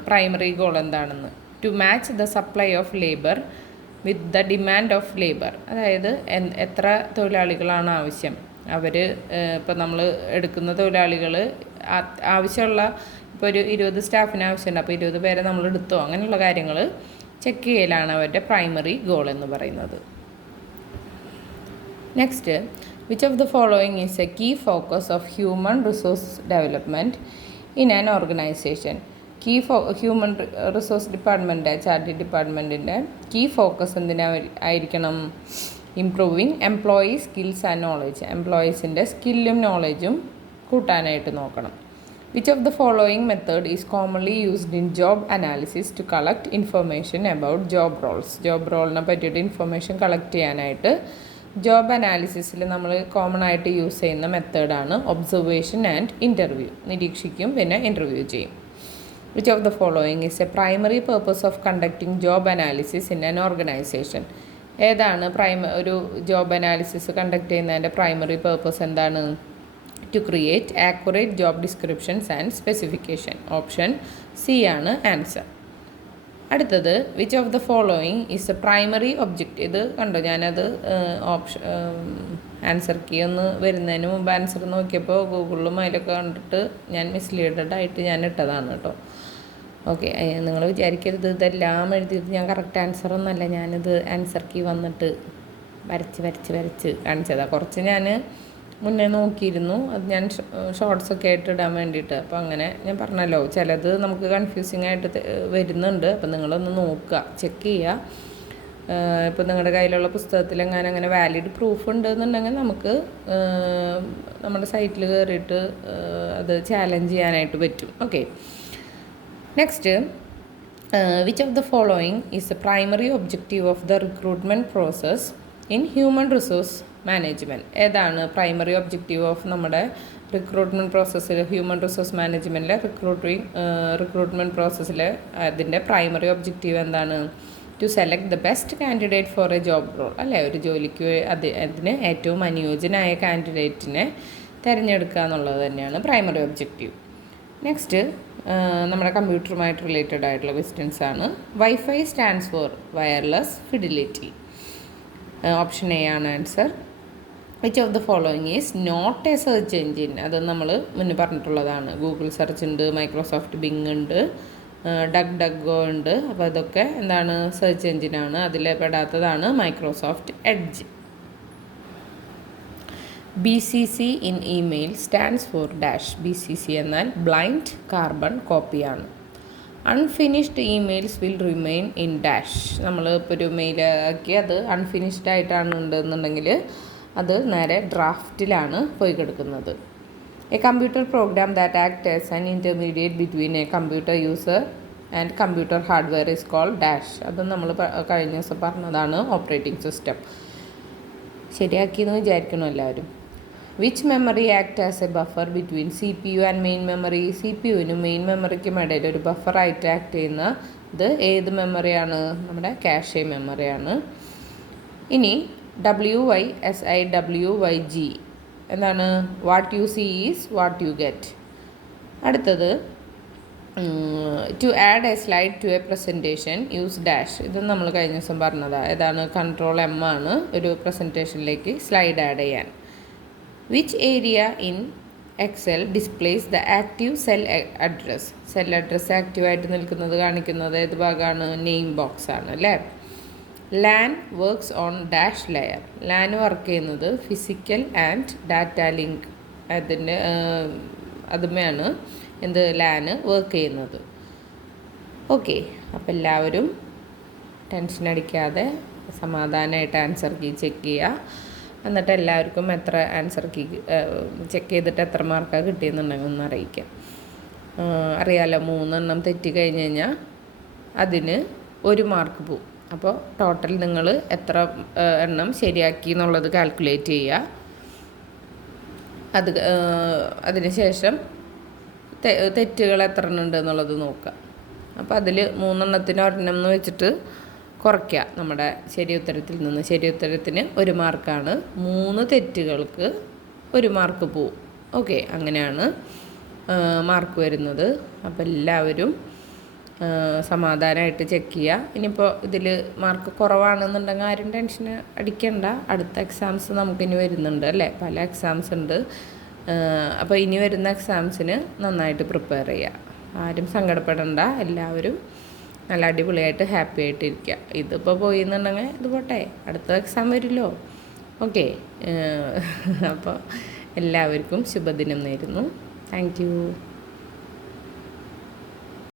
primary goal എന്താണെന്ന്? To match the supply of labour with the demand of labour, അതായത് എത്ര തൊഴിലാളികളാണ് ആവശ്യം, അവർ ഇപ്പോൾ നമ്മൾ എടുക്കുന്ന തൊഴിലാളികൾ ആവശ്യമുള്ള, ഇപ്പോൾ ഒരു 20 സ്റ്റാഫിന് ആവശ്യമുണ്ട്, അപ്പോൾ 20 പേരെ നമ്മൾ എടുത്തോ, അങ്ങനെയുള്ള കാര്യങ്ങൾ ചെക്ക് ചെയ്യലാണ് അവരുടെ പ്രൈമറി ഗോൾ എന്ന് പറയുന്നത്. Next, which of the following is a key focus of human resource development in an organisation? Human resource department, HR ഡിപ്പാർട്ട്മെൻറ്റിൻ്റെ കീ ഫോക്കസ് ആയിരിക്കണം? Improving employee skills and knowledge, എംപ്ലോയീസിൻ്റെ സ്കില്ലും നോളേജും കൂട്ടാനായിട്ട് നോക്കണം. Which of the following method is commonly used in job analysis to collect information about job roles? Job റോളിനെ പറ്റിയിട്ട് information collect ചെയ്യാനായിട്ട് ജോബ് അനാലിസിസിൽ നമ്മൾ കോമൺ ആയിട്ട് യൂസ് ചെയ്യുന്ന മെത്തേഡാണ് ഒബ്സർവേഷൻ ആൻഡ് ഇൻ്റർവ്യൂ. നിരീക്ഷിക്കും പിന്നെ ഇൻ്റർവ്യൂ ചെയ്യും. Which of the following is a primary purpose of conducting job analysis in an organization? ഏതാണ് ഒരു ജോബ് അനാലിസിസ് കണ്ടക്ട് ചെയ്യുന്നതിൻ്റെ പ്രൈമറി പർപ്പസ് എന്താണ്? To create accurate job descriptions and specification. Option C ആണ് answer. അടുത്തത്, which of the following is a primary object? ഇത് കണ്ടോ, ഞാനത് answer key ഒന്ന് വരുന്നതിന് മുമ്പ് ആൻസർ നോക്കിയപ്പോൾ ഗൂഗിളിലും അതിലൊക്കെ കണ്ടിട്ട് ഞാൻ മിസ്ലീഡഡ് ഞാൻ ഇട്ടതാണ് കേട്ടോ. ഓക്കെ, നിങ്ങൾ വിചാരിക്കരുത് ഇതെല്ലാം എഴുതിയിട്ട് ഞാൻ കറക്റ്റ് ആൻസറൊന്നുമല്ല, ഞാനിത് ആൻസർ കീ വന്നിട്ട് വരച്ച് കാണിച്ചതാണ്. കുറച്ച് ഞാൻ മുന്നേ നോക്കിയിരുന്നു, അത് ഞാൻ ഷോർട്സൊക്കെ ആയിട്ട് ഇടാൻ വേണ്ടിയിട്ട്. അപ്പോൾ അങ്ങനെ ഞാൻ പറഞ്ഞല്ലോ, ചിലത് നമുക്ക് കൺഫ്യൂസിങ് ആയിട്ട് വരുന്നുണ്ട്. അപ്പോൾ നിങ്ങളൊന്ന് നോക്കുക, ചെക്ക് ചെയ്യുക. ഇപ്പോൾ നിങ്ങളുടെ കയ്യിലുള്ള പുസ്തകത്തിൽ അങ്ങനെ വാലിഡ് പ്രൂഫ് ഉണ്ടെന്നുണ്ടെങ്കിൽ നമുക്ക് നമ്മുടെ സൈറ്റിൽ കയറിയിട്ട് അത് ചാലഞ്ച് ചെയ്യാനായിട്ട് പറ്റും. Okay, next, which of the following is the primary objective of the recruitment process in human resource management? ഏതാണ് പ്രൈമറി ഒബ്ജക്റ്റീവ് ഓഫ് നമ്മുടെ റിക്രൂട്ട്മെൻറ്റ് പ്രോസസ്സിൽ, ഹ്യൂമൻ റിസോഴ്സ് മാനേജ്മെൻറ്റിലെ റിക്രൂട്ട്മെൻറ്റ് പ്രോസസ്സിൽ അതിൻ്റെ പ്രൈമറി ഒബ്ജക്റ്റീവ് എന്താണ്? To select the best candidate for a job role, അല്ലേ? ഒരു ജോലിക്ക് അതിന് ഏറ്റവും അനുയോജ്യനായ കാൻഡിഡേറ്റിനെ തിരഞ്ഞെടുക്കുക എന്നുള്ളത് തന്നെയാണ് പ്രൈമറി ഒബ്ജക്റ്റീവ്. നെക്സ്റ്റ്, നമ്മുടെ കമ്പ്യൂട്ടറുമായിട്ട് റിലേറ്റഡ് ആയിട്ടുള്ള ക്വസ്റ്റ്യൻസ് ആണ്. Wifi stands for wireless fidelity. Option A ആണ് answer. Which of the following is not a search engine? അത് നമ്മൾ മുന്നേ പറഞ്ഞിട്ടുള്ളതാണ്. ഗൂഗിൾ സെർച്ച് ഉണ്ട്, മൈക്രോസോഫ്റ്റ് ബിങ് ഉണ്ട്, ഡഗ്ഗോ ഉണ്ട്. അപ്പോൾ അതൊക്കെ എന്താണ്? സെർച്ച് എൻജിനാണ്. അതിൽ പെടാത്തതാണ് Microsoft Edge. BCC in email stands for dash. BCC എന്നാൽ ബ്ലൈൻഡ് കാർബൺ കോപ്പിയാണ്. Unfinished emails will remain in dash. നമ്മൾ ഇപ്പോൾ ഒരു മെയിൽ ആക്കി അത് അൺഫിനിഷ്ഡ് ആയിട്ടാണ് ഉണ്ടെന്നുണ്ടെങ്കിൽ അത് നേരെ ഡ്രാഫ്റ്റിലാണ് പോയി കിടക്കുന്നത്. A computer program that act as an intermediate between a computer user and computer hardware is called dash. അത് നമ്മൾ കഴിഞ്ഞ ദിവസം പറഞ്ഞതാണ് ഓപ്പറേറ്റിംഗ് സിസ്റ്റം. ശരിയാക്കിയെന്ന് വിചാരിക്കണം എല്ലാവരും. Which memory act as a buffer between C P U and main memory. C P യുവിനും main മെമ്മറിക്കും ഇടയിൽ ഒരു ബഫറായിട്ട് ആക്ട് ചെയ്യുന്ന ഇത് ഏത് മെമ്മറിയാണ്? നമ്മുടെ കാഷെ മെമ്മറിയാണ്. ഇനി WYSIWYG എന്താണ്? What you see is what you get. അടുത്തത് to add a slide to a presentation use dash. ഇത് നമ്മൾ കഴിഞ്ഞ ദിവസം പറഞ്ഞതാണ്. ഏതാണ്? Ctrl M ആണ് ഒരു പ്രസൻറ്റേഷനിലേക്ക് സ്ലൈഡ് ആഡ് ചെയ്യാൻ. Which area in Excel displays the active cell address. Cell address ആക്റ്റീവായിട്ട് നിൽക്കുന്നത് കാണിക്കുന്നത് ഏത് ഭാഗമാണ്? നെയിം ബോക്സ് ആണ് അല്ലേ. LAN works on dash layer. LAN work ചെയ്യുന്നത് ഫിസിക്കൽ ആൻഡ് ഡാറ്റ ലിങ്ക് അതിൻ്റെ അതുമയാണ് എന്ത് ലാന് വർക്ക് ചെയ്യുന്നത്. ഓക്കെ, അപ്പോൾ എല്ലാവരും ടെൻഷൻ അടിക്കാതെ സമാധാനമായിട്ട് ആൻസർ കീ ചെക്ക് ചെയ്യുക. എന്നിട്ട് എല്ലാവർക്കും എത്ര ആൻസർ കീ ചെക്ക് ചെയ്തിട്ട് എത്ര മാർക്കാണ് കിട്ടിയെന്നുണ്ടെങ്കിൽ ഒന്ന് അറിയിക്കാം. അറിയാമല്ലോ, 3 എണ്ണം തെറ്റി കഴിഞ്ഞ് കഴിഞ്ഞാൽ അതിന് 1 മാർക്ക് പോവും. അപ്പോൾ ടോട്ടൽ നിങ്ങൾ എത്ര എണ്ണം ശരിയാക്കി എന്നുള്ളത് കാൽക്കുലേറ്റ് ചെയ്യുക. അതിന് ശേഷം തെറ്റുകൾ എത്ര എണ്ണം ഉണ്ട് എന്നുള്ളത് നോക്കുക. അപ്പോൾ അതിൽ 3 എണ്ണത്തിന് 1 എണ്ണം എന്ന് വെച്ചിട്ട് കുറയ്ക്കുക നമ്മുടെ ശരി ഉത്തരത്തിൽ നിന്ന്. ശരി ഉത്തരത്തിന് 1 മാർക്കാണ്, 3 തെറ്റുകൾക്ക് 1 മാർക്ക് പോവും. ഓക്കെ, അങ്ങനെയാണ് മാർക്ക് വരുന്നത്. അപ്പോൾ എല്ലാവരും സമാധാനമായിട്ട് ചെക്ക് ചെയ്യുക. ഇനിയിപ്പോൾ ഇതിൽ മാർക്ക് കുറവാണെന്നുണ്ടെങ്കിൽ ആരും ടെൻഷൻ അടിക്കണ്ട. അടുത്ത എക്സാംസ് നമുക്കിനി വരുന്നുണ്ട് അല്ലേ, പല എക്സാംസ് ഉണ്ട്. അപ്പോൾ ഇനി വരുന്ന എക്സാംസിന് നന്നായിട്ട് പ്രിപ്പയർ ചെയ്യുക. ആരും സങ്കടപ്പെടണ്ട, എല്ലാവരും നല്ല അടിപൊളിയായിട്ട് ഹാപ്പി ആയിട്ടിരിക്കുക. ഇതിപ്പോൾ പോയി എന്നുണ്ടെങ്കിൽ ഇത് പോട്ടെ, അടുത്ത എക്സാം വരുമല്ലോ. ഓക്കെ, അപ്പോൾ എല്ലാവർക്കും ശുഭദിനം നേരുന്നു. Thank you.